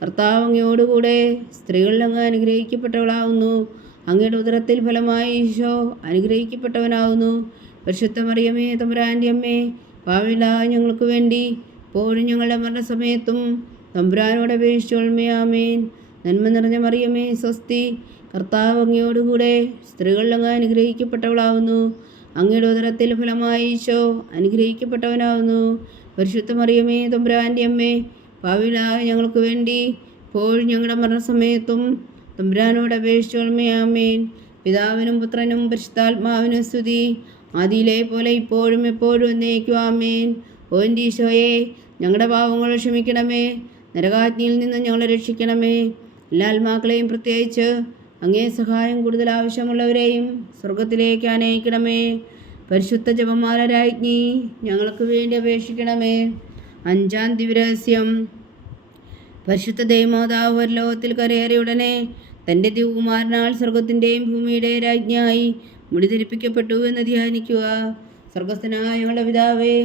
കർത്താവ് അങ്ങയോടുകൂടെ സ്ത്രീകൾ അങ്ങ് അനുഗ്രഹിക്കപ്പെട്ടവളാകുന്നു. അങ്ങയുടെ ഉദരത്തിൽ ഫലമായി ഈശോ അനുഗ്രഹിക്കപ്പെട്ടവനാകുന്നു. പരിശുദ്ധ മറിയമേ, തമ്പുരാൻ്റെ അമ്മേ, പാപികളായ ഞങ്ങൾക്ക് വേണ്ടി ഇപ്പോഴും ഞങ്ങളുടെ മരണസമയത്തും തമ്പുരാനോട് അപേക്ഷിച്ചുകൊള്ളണമേ. ആമേൻ. നന്മ നിറഞ്ഞ മറിയമേ, സ്വസ്തി, കർത്താവ് അങ്ങയോടുകൂടെ സ്ത്രീകൾ അങ്ങ് അനുഗ്രഹിക്കപ്പെട്ടവളാകുന്നു. അങ്ങയുടെ ഉദരത്തിൽ ഫലമായി ഈശോ അനുഗ്രഹിക്കപ്പെട്ടവനാകുന്നു. പരിശുദ്ധ മറിയമേ, തമ്പുരാൻ്റെ അമ്മേ, പാപികളായ ഞങ്ങൾക്ക് വേണ്ടി ഇപ്പോഴും ഞങ്ങളുടെ മരണസമയത്തും തമ്പുരാനോട് അപേക്ഷിച്ചുകൊള്ളണമേ. ആമേൻ. പിതാവിനും പുത്രനും പരിശുദ്ധാത്മാവിനും സ്തുതി, ആദിയിലെ പോലെ ഇപ്പോഴും എപ്പോഴും എന്നേക്കും. ആമേൻ. ഓ എൻ്റെ ഈശോയെ, ഞങ്ങളുടെ പാപങ്ങൾ ക്ഷമിക്കണമേ, നരകാഗ്നിയിൽ നിന്ന് ഞങ്ങളെ രക്ഷിക്കണമേ. എല്ലാ ആത്മാക്കളെയും, പ്രത്യേകിച്ച് അങ്ങേ സഹായം കൂടുതൽ ആവശ്യമുള്ളവരെയും സ്വർഗത്തിലേക്ക് ആനയിക്കണമേ. പരിശുദ്ധ ജപമാല രാജ്ഞി, ഞങ്ങൾക്ക് വേണ്ടി അപേക്ഷിക്കണമേ. 5-ാം ദിവ്യരഹസ്യം. പരിശുദ്ധ ദൈവമാതാവ് ഒരു ലോകത്തിൽ കരയേറിയ ഉടനെ തൻ്റെ ദിവകുമാരനാൽ സ്വർഗത്തിൻ്റെയും ഭൂമിയുടെയും രാജ്ഞിയായി മുടിധരിപ്പിക്കപ്പെട്ടു എന്ന് ധ്യാനിക്കുക. സ്വർഗസ്ഥനായ ഞങ്ങളുടെ പിതാവേ,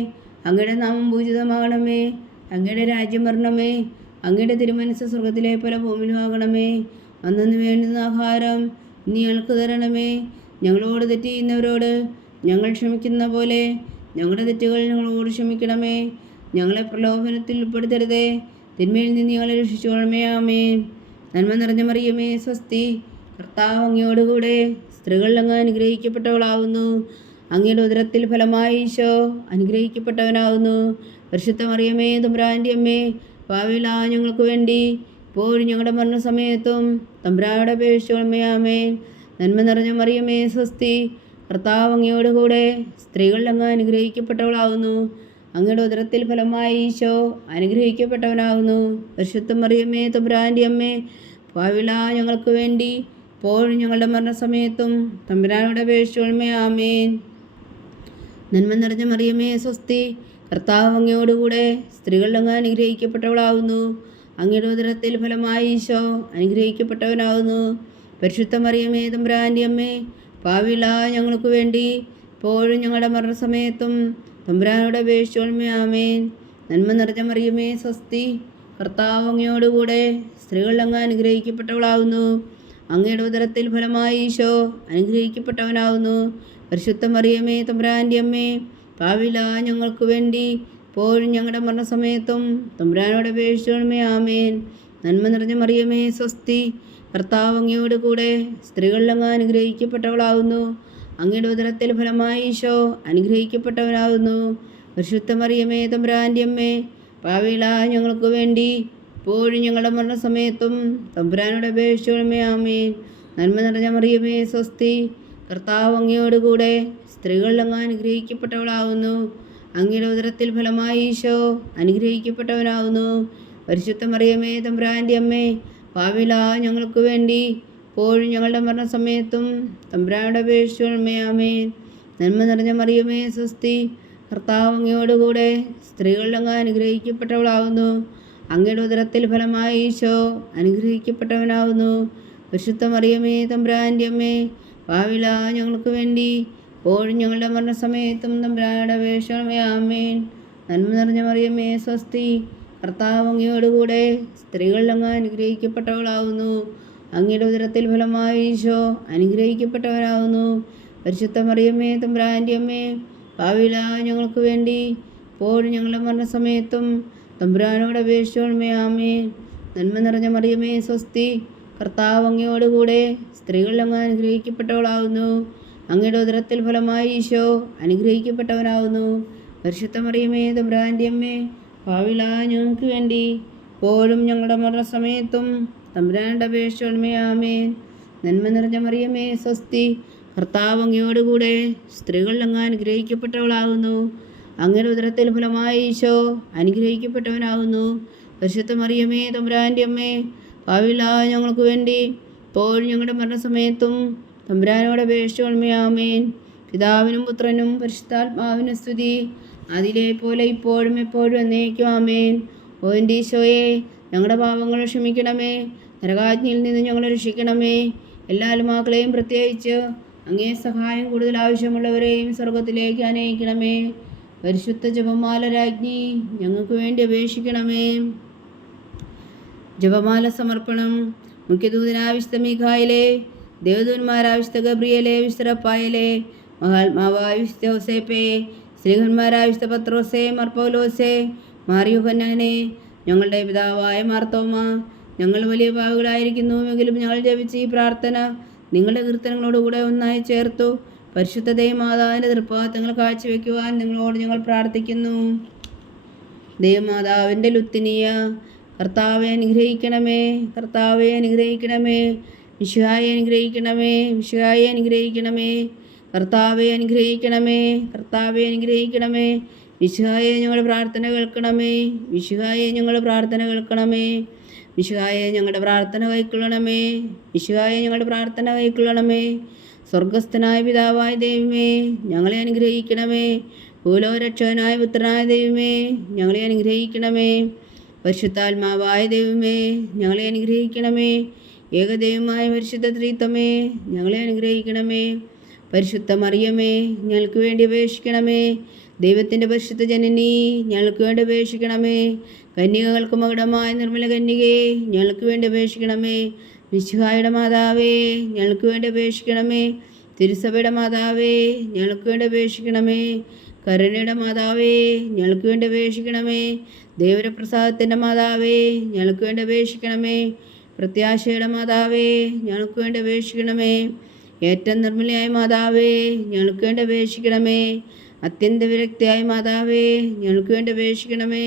അങ്ങയുടെ നാമം പൂജിതമാകണമേ, അങ്ങയുടെ രാജ്യം വരണമേ, അങ്ങയുടെ തിരുമനസ്സ് സ്വർഗത്തിലെ പോലെ ഭൂമിയിലുമാകണമേ. അന്നു വേണ്ടുന്ന ആഹാരം നീ ഞങ്ങൾക്ക് തരണമേ. ഞങ്ങളോട് തെറ്റ് ചെയ്യുന്നവരോട് ഞങ്ങൾ ക്ഷമിക്കുന്ന പോലെ ഞങ്ങളുടെ തെറ്റുകൾ ഞങ്ങളോട് ക്ഷമിക്കണമേ. ഞങ്ങളെ പ്രലോഭനത്തിൽ ഉൾപ്പെടുത്തരുതേ, തിന്മയിൽ നിന്ന് ഞങ്ങളെ രക്ഷിച്ചുകൊള്ളണമേ. ആമേൻ. നന്മ നിറഞ്ഞ മറിയമേ, സ്വസ്തി, കർത്താവ് അങ്ങയോടുകൂടെ സ്ത്രീകൾ അങ്ങ് അനുഗ്രഹിക്കപ്പെട്ടവളാവുന്നു. അങ്ങയുടെ ഉദരത്തിൽ ഫലമായി ഈശോ അനുഗ്രഹിക്കപ്പെട്ടവനാവുന്നു. പരിശുദ്ധ മറിയമേ തമ്പുരാൻ്റെ അമ്മേ, പാപികളായ ഞങ്ങൾക്ക് വേണ്ടി ഇപ്പോഴും ഞങ്ങളുടെ മരണസമയത്തും തമ്പുരാനോട് അപേക്ഷിച്ചുകൊള്ളണമേ. ആമേൻ. നന്മ നിറഞ്ഞ മറിയമേ സ്വസ്തി, കർത്താവ് അങ്ങയോടുകൂടെ സ്ത്രീകൾ അങ്ങ് അനുഗ്രഹിക്കപ്പെട്ടവളാവുന്നു. അങ്ങയുടെ ഉദരത്തിൽ ഫലമായി ഈശോ അനുഗ്രഹിക്കപ്പെട്ടവനാകുന്നു. പരിശുദ്ധ മറിയമേ തമ്പുരാൻ്റെ അമ്മേ, പാപികളായ ഞങ്ങൾക്ക് വേണ്ടി ഇപ്പോഴും ഞങ്ങളുടെ മരണസമയത്തും തമ്പുരാനോട് അപേക്ഷിച്ചുകൊള്ളണമേ. ആമേൻ. നന്മ നിറഞ്ഞ മറിയമേ സ്വസ്തി, കർത്താവ് അങ്ങയോടുകൂടെ സ്ത്രീകൾ അങ്ങ് അനുഗ്രഹിക്കപ്പെട്ടവളാവുന്നു. അങ്ങയുടെ ഉദരത്തിൽ ഫലമായി ഈശോ അനുഗ്രഹിക്കപ്പെട്ടവനാകുന്നു. പരിശുദ്ധ മറിയമേ തമ്പുരാൻ്റെ അമ്മേ, പാപികളായ ഞങ്ങൾക്ക് വേണ്ടി ഇപ്പോഴും ഞങ്ങളുടെ മരണസമയത്തും തമ്പുരാനോട് അപേക്ഷിച്ചുകൊള്ളണമേ. ആമേൻ. നന്മ നിറഞ്ഞ മറിയമേ സ്വസ്തി, കർത്താവ് അങ്ങയോടുകൂടെ സ്ത്രീകൾ അങ്ങ് അനുഗ്രഹിക്കപ്പെട്ടവളാകുന്നു. അങ്ങയുടെ ഉദരത്തിൽ ഫലമായി ഈശോ അനുഗ്രഹിക്കപ്പെട്ടവനാകുന്നു. പരിശുദ്ധ മറിയമേ തമ്പുരാൻ്റെ അമ്മേ, പാപികളായ ഞങ്ങൾക്ക് വേണ്ടി ഇപ്പോഴും ഞങ്ങളുടെ മരണസമയത്തും തമ്പുരാനോട് അപേക്ഷിച്ചുകൊള്ളണമേ. ആമേൻ. നന്മ നിറഞ്ഞ മറിയമേ സ്വസ്തി, കർത്താവ് അങ്ങയോടുകൂടെ സ്ത്രീകൾ അങ്ങ് അനുഗ്രഹിക്കപ്പെട്ടവളാകുന്നു. അങ്ങയുടെ ഉദരത്തിൽ ഫലമായി ഈശോ അനുഗ്രഹിക്കപ്പെട്ടവനാകുന്നു. പരിശുദ്ധ മറിയമേ തമ്പുരാൻ്റെ അമ്മേ, പാപികളായ ഞങ്ങൾക്ക് വേണ്ടി ഇപ്പോഴും ഞങ്ങളുടെ മരണസമയത്തും തമ്പുരാനോട് അപേക്ഷിച്ചുകൊള്ളണമേ. ആമേൻ. നന്മ നിറഞ്ഞ മറിയമേ സ്വസ്തി, കർത്താവ് അങ്ങയോടുകൂടെ സ്ത്രീകൾ അങ്ങ് അനുഗ്രഹിക്കപ്പെട്ടവളാകുന്നു. അങ്ങയുടെ ഉദരത്തിൽ ഫലമായി ഈശോ അനുഗ്രഹിക്കപ്പെട്ടവനാകുന്നു. പരിശുദ്ധ മറിയമേ തമ്പുരാൻ്റെ അമ്മേ, പാപികളായ ഞങ്ങൾക്ക് വേണ്ടി ഇപ്പോഴും ഞങ്ങളുടെ മരണസമയത്തും തമ്പുരാനോട് അപേക്ഷിച്ചുകൊള്ളണമേ. ആമേൻ. നന്മ നിറഞ്ഞ മറിയമേ സ്വസ്തി, കർത്താവ് അങ്ങയോടുകൂടെ സ്ത്രീകൾ അങ്ങ് അനുഗ്രഹിക്കപ്പെട്ടവളാകുന്നു. അങ്ങയുടെ ഉദരത്തിൽ ഫലമായി ഈശോ അനുഗ്രഹിക്കപ്പെട്ടവനാകുന്നു. പരിശുദ്ധ മറിയമേ തമ്പുരാൻ്റെ അമ്മേ, പാപികളായ ഞങ്ങൾക്ക് വേണ്ടി ഇപ്പോഴും ഞങ്ങളുടെ മരണസമയത്തും തമ്പുരാനോട് അപേക്ഷിച്ചുകൊള്ളണമേ. ആമേൻ. നന്മ നിറഞ്ഞ മറിയമേ സ്വസ്തി, കർത്താവ് അങ്ങയോടുകൂടെ സ്ത്രീകൾ അങ്ങ് അനുഗ്രഹിക്കപ്പെട്ടവളാകുന്നു. അങ്ങയുടെ ഉദരത്തിൽ ഫലമായി ഈശോ അനുഗ്രഹിക്കപ്പെട്ടവനാകുന്നു. പരിശുദ്ധ മറിയമേ തമ്പുരാൻ്റെ അമ്മേ, പാപികളായ ഞങ്ങൾക്ക് വേണ്ടി ഇപ്പോഴും ഞങ്ങളുടെ മരണസമയത്തും തമ്പുരാനോട് അപേക്ഷിച്ചുകൊള്ളണമേ. ആമേൻ. നന്മ നിറഞ്ഞ മറിയമേ സ്വസ്തി, കർത്താവ് അങ്ങയോടുകൂടെ സ്ത്രീകൾ അങ്ങ് അനുഗ്രഹിക്കപ്പെട്ടവളാകുന്നു. അങ്ങയുടെ ഉദരത്തിൽ ഫലമായി ഈശോ അനുഗ്രഹിക്കപ്പെട്ടവനാകുന്നു. പരിശുദ്ധ മറിയമേ തമ്പുരാൻ്റെ അമ്മേ, പാപികളായ ഞങ്ങൾക്ക് വേണ്ടി ഇപ്പോഴും ഞങ്ങളുടെ മരണസമയത്തും തമ്പുരാനോട് അപേക്ഷിച്ചുകൊള്ളണമേ. ആമേൻ. നന്മ നിറഞ്ഞ മറിയമേ സ്വസ്തി, കർത്താവ് അങ്ങയോടുകൂടെ സ്ത്രീകൾ അങ്ങ് അനുഗ്രഹിക്കപ്പെട്ടവളാകുന്നു. അങ്ങയുടെ ഉദരത്തിൽ ഫലമായി ഈശോ അനുഗ്രഹിക്കപ്പെട്ടവനാകുന്നു. പരിശുദ്ധ മറിയമേ തമ്പുരാൻ്റെ അമ്മേ, പാപികളായ ഞങ്ങൾക്ക് വേണ്ടി ഇപ്പോഴും ഞങ്ങളുടെ മരണസമയത്തും തമ്പുരാനോട് അപേക്ഷിച്ചുകൊള്ളണമേ. ആമേൻ. പിതാവിനും പുത്രനും പരിശുദ്ധാത്മാവിനും സ്തുതി, അതിലെ പോലെ ഇപ്പോഴും എപ്പോഴും എന്നേക്കും. ആമേൻ. ഓ എൻ്റെ ഈശോയെ, ഞങ്ങളുടെ പാപങ്ങൾ ക്ഷമിക്കണമേ, നരകാജ്ഞയിൽ നിന്ന് ഞങ്ങളെ രക്ഷിക്കണമേ. എല്ലാ ആത്മാക്കളെയും പ്രത്യേകിച്ച് അങ്ങേ സഹായം കൂടുതൽ ആവശ്യമുള്ളവരെയും സ്വർഗത്തിലേക്ക് അനയിക്കണമേ. പരിശുദ്ധ ജപമാല രാജ്ഞി ഞങ്ങൾക്ക് വേണ്ടി അപേക്ഷിക്കണമേ. ജപമാല സമർപ്പണം. മുഖ്യദൂതനായ വിശുദ്ധ മീഖായേലേ, ദേവദൂതന്മാരായ വിശുദ്ധ ഗബ്രിയേലേ, വിശുദ്ധ റഫായേലേ, മഹാത്മാവായ വിശുദ്ധ യോസേപ്പേ, ശ്രീഹന്മാരായ വിശുദ്ധ പത്രോസേ, മാർ പൗലോസേ, മാർ യോഹന്നാനേ, ഞങ്ങളുടെ പിതാവായ മാർത്തോമ, ഞങ്ങൾ വലിയ പാപികളായിരിക്കുന്നുവെങ്കിലും ഞങ്ങൾ ജപിച്ച ഈ പ്രാർത്ഥന നിങ്ങളുടെ കീർത്തനങ്ങളോടുകൂടെ ഒന്നായി ചേർത്തു പരിശുദ്ധ ദൈവമാതാവിൻ്റെ തൃപ്പാദങ്ങൾ കാഴ്ചവെക്കുവാൻ നിങ്ങളോട് ഞങ്ങൾ പ്രാർത്ഥിക്കുന്നു. ദൈവമാതാവിൻ്റെ ലുത്തിനിയ, കർത്താവെ അനുഗ്രഹിക്കണമേ, കർത്താവെ അനുഗ്രഹിക്കണമേ, മിശിഹായെ അനുഗ്രഹിക്കണമേ, മിശിഹായെ അനുഗ്രഹിക്കണമേ, കർത്താവെ അനുഗ്രഹിക്കണമേ, കർത്താവെ അനുഗ്രഹിക്കണമേ, മിശിഹായെ ഞങ്ങളുടെ പ്രാർത്ഥന കേൾക്കണമേ, മിശിഹായെ ഞങ്ങളുടെ പ്രാർത്ഥന കേൾക്കണമേ, മിശിഹായെ ഞങ്ങളുടെ പ്രാർത്ഥന കൈക്കൊള്ളണമേ, മിശിഹായെ ഞങ്ങളുടെ പ്രാർത്ഥന കൈക്കൊള്ളണമേ. സ്വർഗസ്ഥനായ പിതാവായ ദൈവമേ, ഞങ്ങളെ അനുഗ്രഹിക്കണമേ. ഭൂലോകരക്ഷകനായ പുത്രനായ ദൈവമേ, ഞങ്ങളെ അനുഗ്രഹിക്കണമേ. പരിശുദ്ധാത്മാവായ ദൈവമേ, ഞങ്ങളെ അനുഗ്രഹിക്കണമേ. ഏകദൈവമായ പരിശുദ്ധ ത്രിത്വമേ, ഞങ്ങളെ അനുഗ്രഹിക്കണമേ. പരിശുദ്ധ മറിയമേ, ഞങ്ങൾക്ക് വേണ്ടി അപേക്ഷിക്കണമേ. ദൈവത്തിൻ്റെ പരിശുദ്ധ ജനനി, ഞങ്ങൾക്ക് വേണ്ടി അപേക്ഷിക്കണമേ. കന്യകകൾക്ക് മകുടമായ നിർമ്മല കന്യകയെ, ഞങ്ങൾക്ക് വേണ്ടി അപേക്ഷിക്കണമേ. മിശിഹായുടെ മാതാവേ, ഞങ്ങൾക്ക് വേണ്ടി അപേക്ഷിക്കണമേ. തിരുസഭയുടെ മാതാവേ, ഞങ്ങൾക്ക് വേണ്ടി അപേക്ഷിക്കണമേ. കരുണയുടെ മാതാവേ, ഞങ്ങൾക്ക് വേണ്ടി അപേക്ഷിക്കണമേ. ദൈവപ്രസാദത്തിൻ്റെ മാതാവേ, ഞങ്ങൾക്ക് വേണ്ടി അപേക്ഷിക്കണമേ. പ്രത്യാശയുടെ മാതാവേ, ഞങ്ങൾക്ക് വേണ്ടി അപേക്ഷിക്കണമേ. ഏറ്റവും നിർമ്മലയായ മാതാവേ, ഞങ്ങൾക്ക് വേണ്ടി അപേക്ഷിക്കണമേ. അത്യന്ത വിരക്തിയായ മാതാവേ, ഞങ്ങൾക്ക് വേണ്ടി അപേക്ഷിക്കണമേ.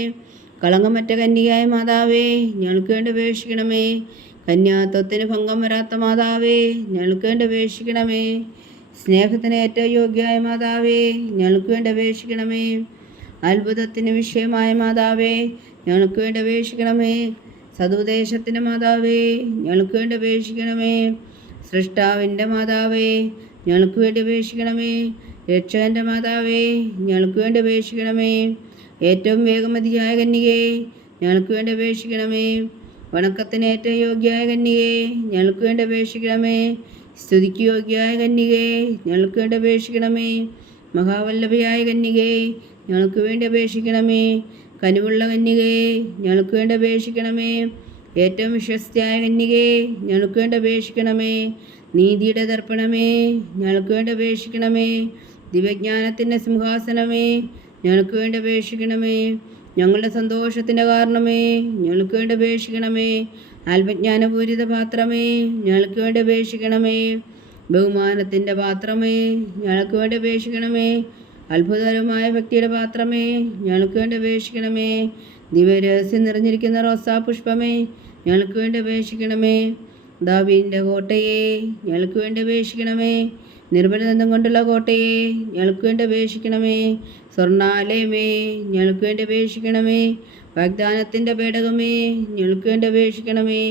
കളങ്കമറ്റ കന്യകയായ മാതാവേ, ഞങ്ങൾക്ക് വേണ്ടി അപേക്ഷിക്കണമേ. കന്യാത്വത്തിന് ഭംഗം വരാത്ത മാതാവേ, ഞങ്ങൾക്ക് വേണ്ടി അപേക്ഷിക്കണമേ. സ്നേഹത്തിന് ഏറ്റവും യോഗ്യയായ മാതാവേ, ഞങ്ങൾക്ക് വേണ്ടി അപേക്ഷിക്കണമേ. അത്ഭുതത്തിന് വിഷയമായ മാതാവേ, ഞങ്ങൾക്ക് വേണ്ടി അപേക്ഷിക്കണമേ. സതുപദേശത്തിൻ്റെ മാതാവേ, ഞങ്ങൾക്ക് വേണ്ടി അപേക്ഷിക്കണമേ. സൃഷ്ടാവിൻ്റെ മാതാവേ, ഞങ്ങൾക്ക് വേണ്ടി അപേക്ഷിക്കണമേ. രക്ഷകൻ്റെ മാതാവേ, ഞങ്ങൾക്ക് വേണ്ടി അപേക്ഷിക്കണമേ. ഏറ്റവും വേഗമതിയായ കന്യകേ, ഞങ്ങൾക്ക് വേണ്ടി അപേക്ഷിക്കണമേ. വണക്കത്തിന് ഏറ്റവും യോഗ്യയായ കന്യകേ, ഞങ്ങൾക്ക് വേണ്ടി അപേക്ഷിക്കണമേ. സ്തുതിക്ക് യോഗ്യയായ കന്യകേ, ഞങ്ങൾക്ക് വേണ്ടി അപേക്ഷിക്കണമേ. മഹാവല്ലഭയായ കന്യകേ, ഞങ്ങൾക്ക് വേണ്ടി അപേക്ഷിക്കണമേ. കനിവുള്ള കന്യകേ, ഞങ്ങൾക്ക് വേണ്ടി അപേക്ഷിക്കണമേ. ഏറ്റവും വിശ്വസ്തയായ കന്യകേ, ഞങ്ങൾക്ക് വേണ്ടി അപേക്ഷിക്കണമേ. നീതിയുടെ ദർപ്പണമേ, ഞങ്ങൾക്ക് വേണ്ടി അപേക്ഷിക്കണമേ. ദിവ്യജ്ഞാനത്തിൻ്റെ സിംഹാസനമേ, ഞങ്ങൾക്ക് വേണ്ടി അപേക്ഷിക്കണമേ. ഞങ്ങളുടെ സന്തോഷത്തിൻ്റെ കാരണമേ, ഞങ്ങൾക്ക് വേണ്ടി അപേക്ഷിക്കണമേ. ആത്മജ്ഞാനപൂരിത പാത്രമേ, ഞങ്ങൾക്ക് വേണ്ടി അപേക്ഷിക്കണമേ. ബഹുമാനത്തിൻ്റെ പാത്രമേ, ഞങ്ങൾക്ക് വേണ്ടി അപേക്ഷിക്കണമേ. അത്ഭുതകരമായ ഭക്തിയുടെ പാത്രമേ, ഞങ്ങൾക്ക് വേണ്ടി അപേക്ഷിക്കണമേ. ദിവ്യരഹസ്യം നിറഞ്ഞിരിക്കുന്ന റോസാ പുഷ്പമേ, ഞങ്ങൾക്ക് വേണ്ടി അപേക്ഷിക്കണമേ. ദാവീദിൻ്റെ കോട്ടയെ, ഞങ്ങൾക്ക് വേണ്ടി അപേക്ഷിക്കണമേ. നിർബലദന്തം കൊണ്ടുള്ള കോട്ടയെ, ഞങ്ങൾക്ക് വേണ്ടി അപേക്ഷിക്കണമേ. സ്വർണ്ണാലയമേ, ഞങ്ങൾക്ക് വേണ്ടി അപേക്ഷിക്കണമേ. വാഗ്ദാനത്തിൻ്റെ പേടകമേ, ഞങ്ങൾക്ക് വേണ്ടി അപേക്ഷിക്കണമേ.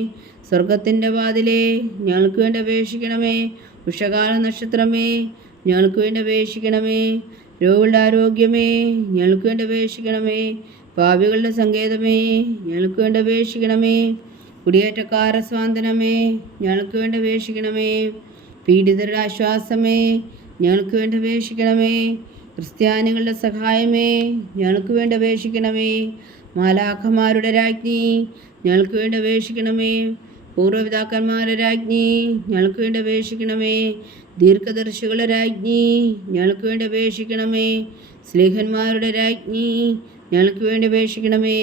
സ്വർഗത്തിൻ്റെ വാതിലേ, ഞങ്ങൾക്ക് വേണ്ടി അപേക്ഷിക്കണമേ. ഉഷകാല നക്ഷത്രമേ, ഞങ്ങൾക്ക് വേണ്ടി അപേക്ഷിക്കണമേ. രോഗികളുടെ ആരോഗ്യമേ, ഞങ്ങൾക്ക് വേണ്ടി അപേക്ഷിക്കണമേ. പാപികളുടെ സങ്കേതമേ, ഞങ്ങൾക്ക് വേണ്ടി അപേക്ഷിക്കണമേ. കുടിയേറ്റക്കാരുടെ സ്വാതന്ത്ര്യമേ, ഞങ്ങൾക്ക് വേണ്ടി അപേക്ഷിക്കണമേ. പീഡിതരുടെ ആശ്വാസമേ, ഞങ്ങൾക്ക് വേണ്ടി അപേക്ഷിക്കണമേ. ക്രിസ്ത്യാനികളുടെ സഹായമേ, ഞങ്ങൾക്ക് വേണ്ടി അപേക്ഷിക്കണമേ. മാലാഖമാരുടെ രാജ്ഞി, ഞങ്ങൾക്ക് വേണ്ടി അപേക്ഷിക്കണമേ. പൂർവ്വപിതാക്കന്മാരുടെ രാജ്ഞി, ഞങ്ങൾക്ക് വേണ്ടി അപേക്ഷിക്കണമേ. ദീർഘദർശികളുടെ രാജ്ഞി, ഞങ്ങൾക്ക് വേണ്ടി അപേക്ഷിക്കണമേ. സ്ലീഹന്മാരുടെ രാജ്ഞി, ഞങ്ങൾക്ക് വേണ്ടി അപേക്ഷിക്കണമേ.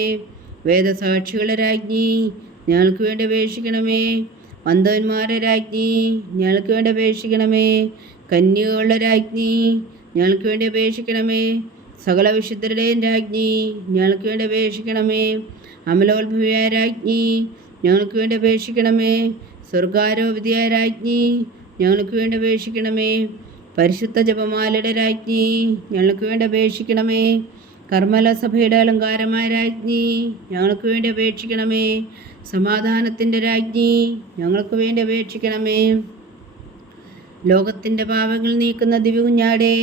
വേദസാക്ഷികളുടെ രാജ്ഞി, ഞങ്ങൾക്ക് വേണ്ടി അപേക്ഷിക്കണമേ. വന്ധവന്മാരുടെ രാജ്ഞി, ഞങ്ങൾക്ക് വേണ്ടി അപേക്ഷിക്കണമേ. കന്യകകളുടെ രാജ്ഞി, ഞങ്ങൾക്ക് വേണ്ടി അപേക്ഷിക്കണമേ. സകല വിശുദ്ധരുടെയും രാജ്ഞി, ഞങ്ങൾക്ക് വേണ്ടി അപേക്ഷിക്കണമേ. അമലോത്ഭവിയായ രാജ്ഞി, ഞങ്ങൾക്ക് വേണ്ടി അപേക്ഷിക്കണമേ. സ്വർഗാരോപിതയായ രാജ്ഞി, ഞങ്ങൾക്ക് വേണ്ടി അപേക്ഷിക്കണമേ. പരിശുദ്ധ ജപമാലയുടെ രാജ്ഞി, ഞങ്ങൾക്ക് വേണ്ടി അപേക്ഷിക്കണമേ. കർമ്മല സഭയുടെ അലങ്കാരമായ രാജ്ഞി, ഞങ്ങൾക്ക് വേണ്ടി അപേക്ഷിക്കണമേ. സമാധാനത്തിൻ്റെ രാജ്ഞി, ഞങ്ങൾക്ക് വേണ്ടി അപേക്ഷിക്കണമേ. ലോകത്തിൻ്റെ പാപങ്ങൾ നീക്കുന്ന ദിവ്യകുഞ്ഞാടേ,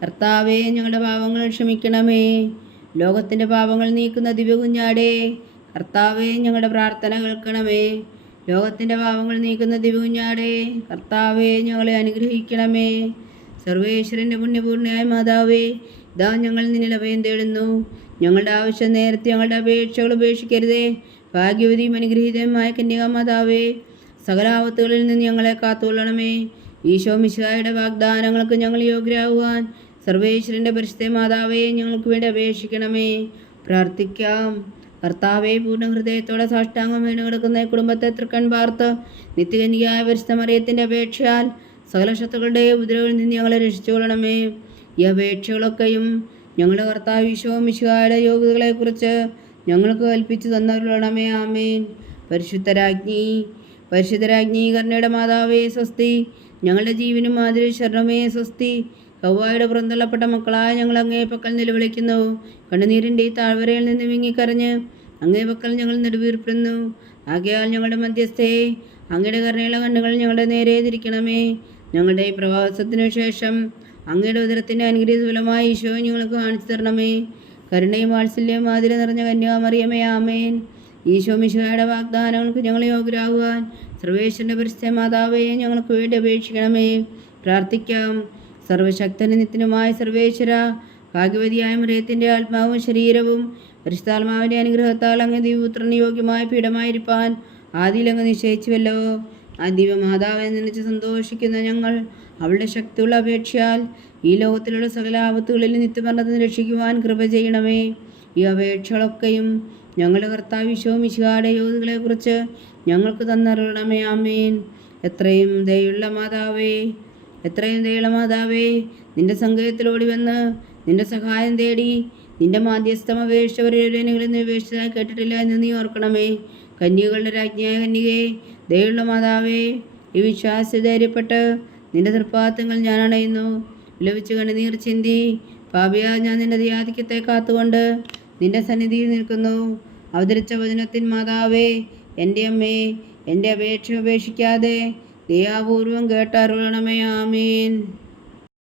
കർത്താവേ, ഞങ്ങളുടെ പാപങ്ങൾ ക്ഷമിക്കണമേ. ലോകത്തിൻ്റെ പാപങ്ങൾ നീക്കുന്ന ദിവ്യകുഞ്ഞാടേ, കർത്താവേ, ഞങ്ങളുടെ പ്രാർത്ഥന കേൾക്കണമേ. ലോകത്തിൻ്റെ പാപങ്ങൾ നീക്കുന്ന ദിവ്യകുഞ്ഞാടേ, കർത്താവേ, ഞങ്ങളെ അനുഗ്രഹിക്കണമേ. സർവേശ്വരൻ്റെ പുണ്യപൂർണ്ണയായ മാതാവേ, ഇതാ ഞങ്ങൾ നിന്നിൽ അഭയം തേടുന്നു. ഞങ്ങളുടെ ആവശ്യം നേരത്തെ ഞങ്ങളുടെ അപേക്ഷകൾ ഉപേക്ഷിക്കരുതേ. ഭാഗ്യവതിയും അനുഗ്രഹീതയുമായ കന്യകാമാതാവേ, സകല ആപത്തുകളിൽ നിന്ന് ഞങ്ങളെ കാത്തുകൊള്ളണമേ. ഈശോ മിശിഹായുടെ വാഗ്ദാനങ്ങൾക്ക് ഞങ്ങൾ യോഗ്യരാകുവാൻ സർവേശ്വരൻ്റെ പരിശുദ്ധ മാതാവേ, ഞങ്ങൾക്ക് വേണ്ടി അപേക്ഷിക്കണമേ. പ്രാർത്ഥിക്കാം. കർത്താവെ, പൂർണ്ണ ഹൃദയത്തോടെ സാഷ്ടാംഗം വീണ് കിടക്കുന്ന കുടുംബത്തെ തൃക്കൺ പാർത്ത് നിത്യകന്യകയായ പരിശുദ്ധ മറിയത്തിൻ്റെ അപേക്ഷയാൽ സകല ശത്രുക്കളുടെ ഉപദ്രവങ്ങളിൽ നിന്ന് ഞങ്ങളെ രക്ഷിച്ചുകൊള്ളണമേ. ഈ അപേക്ഷകളൊക്കെയും ഞങ്ങളുടെ കർത്താവ് ഈശോ മിശിഹായുടെ യോഗ്യതകളെക്കുറിച്ച് ഞങ്ങൾക്ക് കൽപ്പിച്ചു തന്നരുളണമേ. ആമേൻ. പരിശുദ്ധരാജ്ഞി കരുണയുടെ മാതാവേ സ്വസ്തി. ഞങ്ങളുടെ ജീവനും മാതിരി ശരണമേ സ്വസ്തി. ഹവ്വായുടെ പുറന്തള്ളപ്പെട്ട മക്കളായ ഞങ്ങൾ അങ്ങേ പക്കൽ നിലവിളിക്കുന്നു. കണ്ണുനീരിൻ്റെ ഈ താഴ്വരയിൽ നിന്ന് വിങ്ങിക്കരഞ്ഞ് അങ്ങേ പക്കൽ ഞങ്ങൾ നെടുവീർപ്പെടുന്നു. ആകയാൽ ഞങ്ങളുടെ മധ്യസ്ഥേ, അങ്ങയുടെ കരുണയുള്ള കണ്ണുകൾ ഞങ്ങളുടെ നേരെ തിരിക്കണമേ. ഞങ്ങളുടെ ഈ പ്രവാസത്തിനു ശേഷം അങ്ങയുടെ ഉദരത്തിൻ്റെ അനുഗ്രഹീത ഫലമായ ഈശോ ഞങ്ങൾക്ക് കാണിച്ചു തരണമേ. കരുണയും വാത്സല്യവും മാതിരി നിറഞ്ഞ കന്യാമറിയമേ, ആമേൻ. ഈശോ മിശിഹായുടെ വാഗ്ദാനങ്ങൾക്ക് ഞങ്ങൾ യോഗ്യരാകുവാൻ സർവേശ്വരൻ്റെ പരിശുദ്ധ മാതാവേ, ഞങ്ങൾക്ക് വേണ്ടി അപേക്ഷിക്കണമേ. പ്രാർത്ഥിക്കാം. സർവശക്തനും നിത്യനുമായ സർവേശ്വര, ഭാഗ്യവതിയായ മറിയത്തിൻ്റെ ആത്മാവും ശരീരവും പരിശുദ്ധാത്മാവിൻ്റെ അനുഗ്രഹത്താൽ അങ്ങ് ദിവ്യപുത്രന് യോഗ്യമായ പീഠമായിരിക്കാൻ ആദിയിൽ അങ്ങ് നിശ്ചയിച്ചുവല്ലോ. ആ ദിവ്യമാതാവെ നിന്നിച്ച് സന്തോഷിക്കുന്ന ഞങ്ങൾ അവളുടെ ശക്തിയുള്ള അപേക്ഷയാൽ ഈ ലോകത്തിലുള്ള സകല ആപത്തുകളിൽ നിത്യമരണത്തിന് രക്ഷിക്കുവാൻ കൃപ ചെയ്യണമേ. ഈ അപേക്ഷകളൊക്കെയും ഞങ്ങളുടെ കർത്താവ് ഈശോ മിശിഹായുടെ യോഗ്യതകളെക്കുറിച്ച് ഞങ്ങൾക്ക് തന്നരുളണമേ. ആമേൻ. എത്രയും ദയുള്ള മാതാവേ, എത്രയും ദയുള്ള മാതാവേ, നിന്റെ സങ്കേതത്തിലോടി വന്ന് നിന്റെ സഹായം തേടി നിന്റെ മാധ്യസ്ഥം അപേക്ഷിച്ചവരിൽ അപേക്ഷിച്ചതായി കേട്ടിട്ടില്ല എന്ന് നീ ഓർക്കണമേ. കന്യകളുടെ രാജ്ഞിയായ കന്യകേ, ദയുള്ള മാതാവേ, ഈ വിശ്വാസി ധൈര്യപ്പെട്ട് നിന്റെ തൃപ്പാദങ്ങൾ ഞാൻ അണയുന്നു. വിലപിച്ച് കണ്ണുനീർ ചിന്തി പാപിയാ ഞാൻ നിന്റെ ദയാധിക്യത്തെ കാത്തുകൊണ്ട് നിന്റെ സന്നിധിയിൽ നിൽക്കുന്നു. അവതരിച്ച വചനത്തിൻ മാതാവേ, എൻ്റെ അമ്മേ, എൻ്റെ അപേക്ഷ ഉപേക്ഷിക്കാതെ ദയാപൂർവം കേട്ടരുളണമേ. ആമേൻ.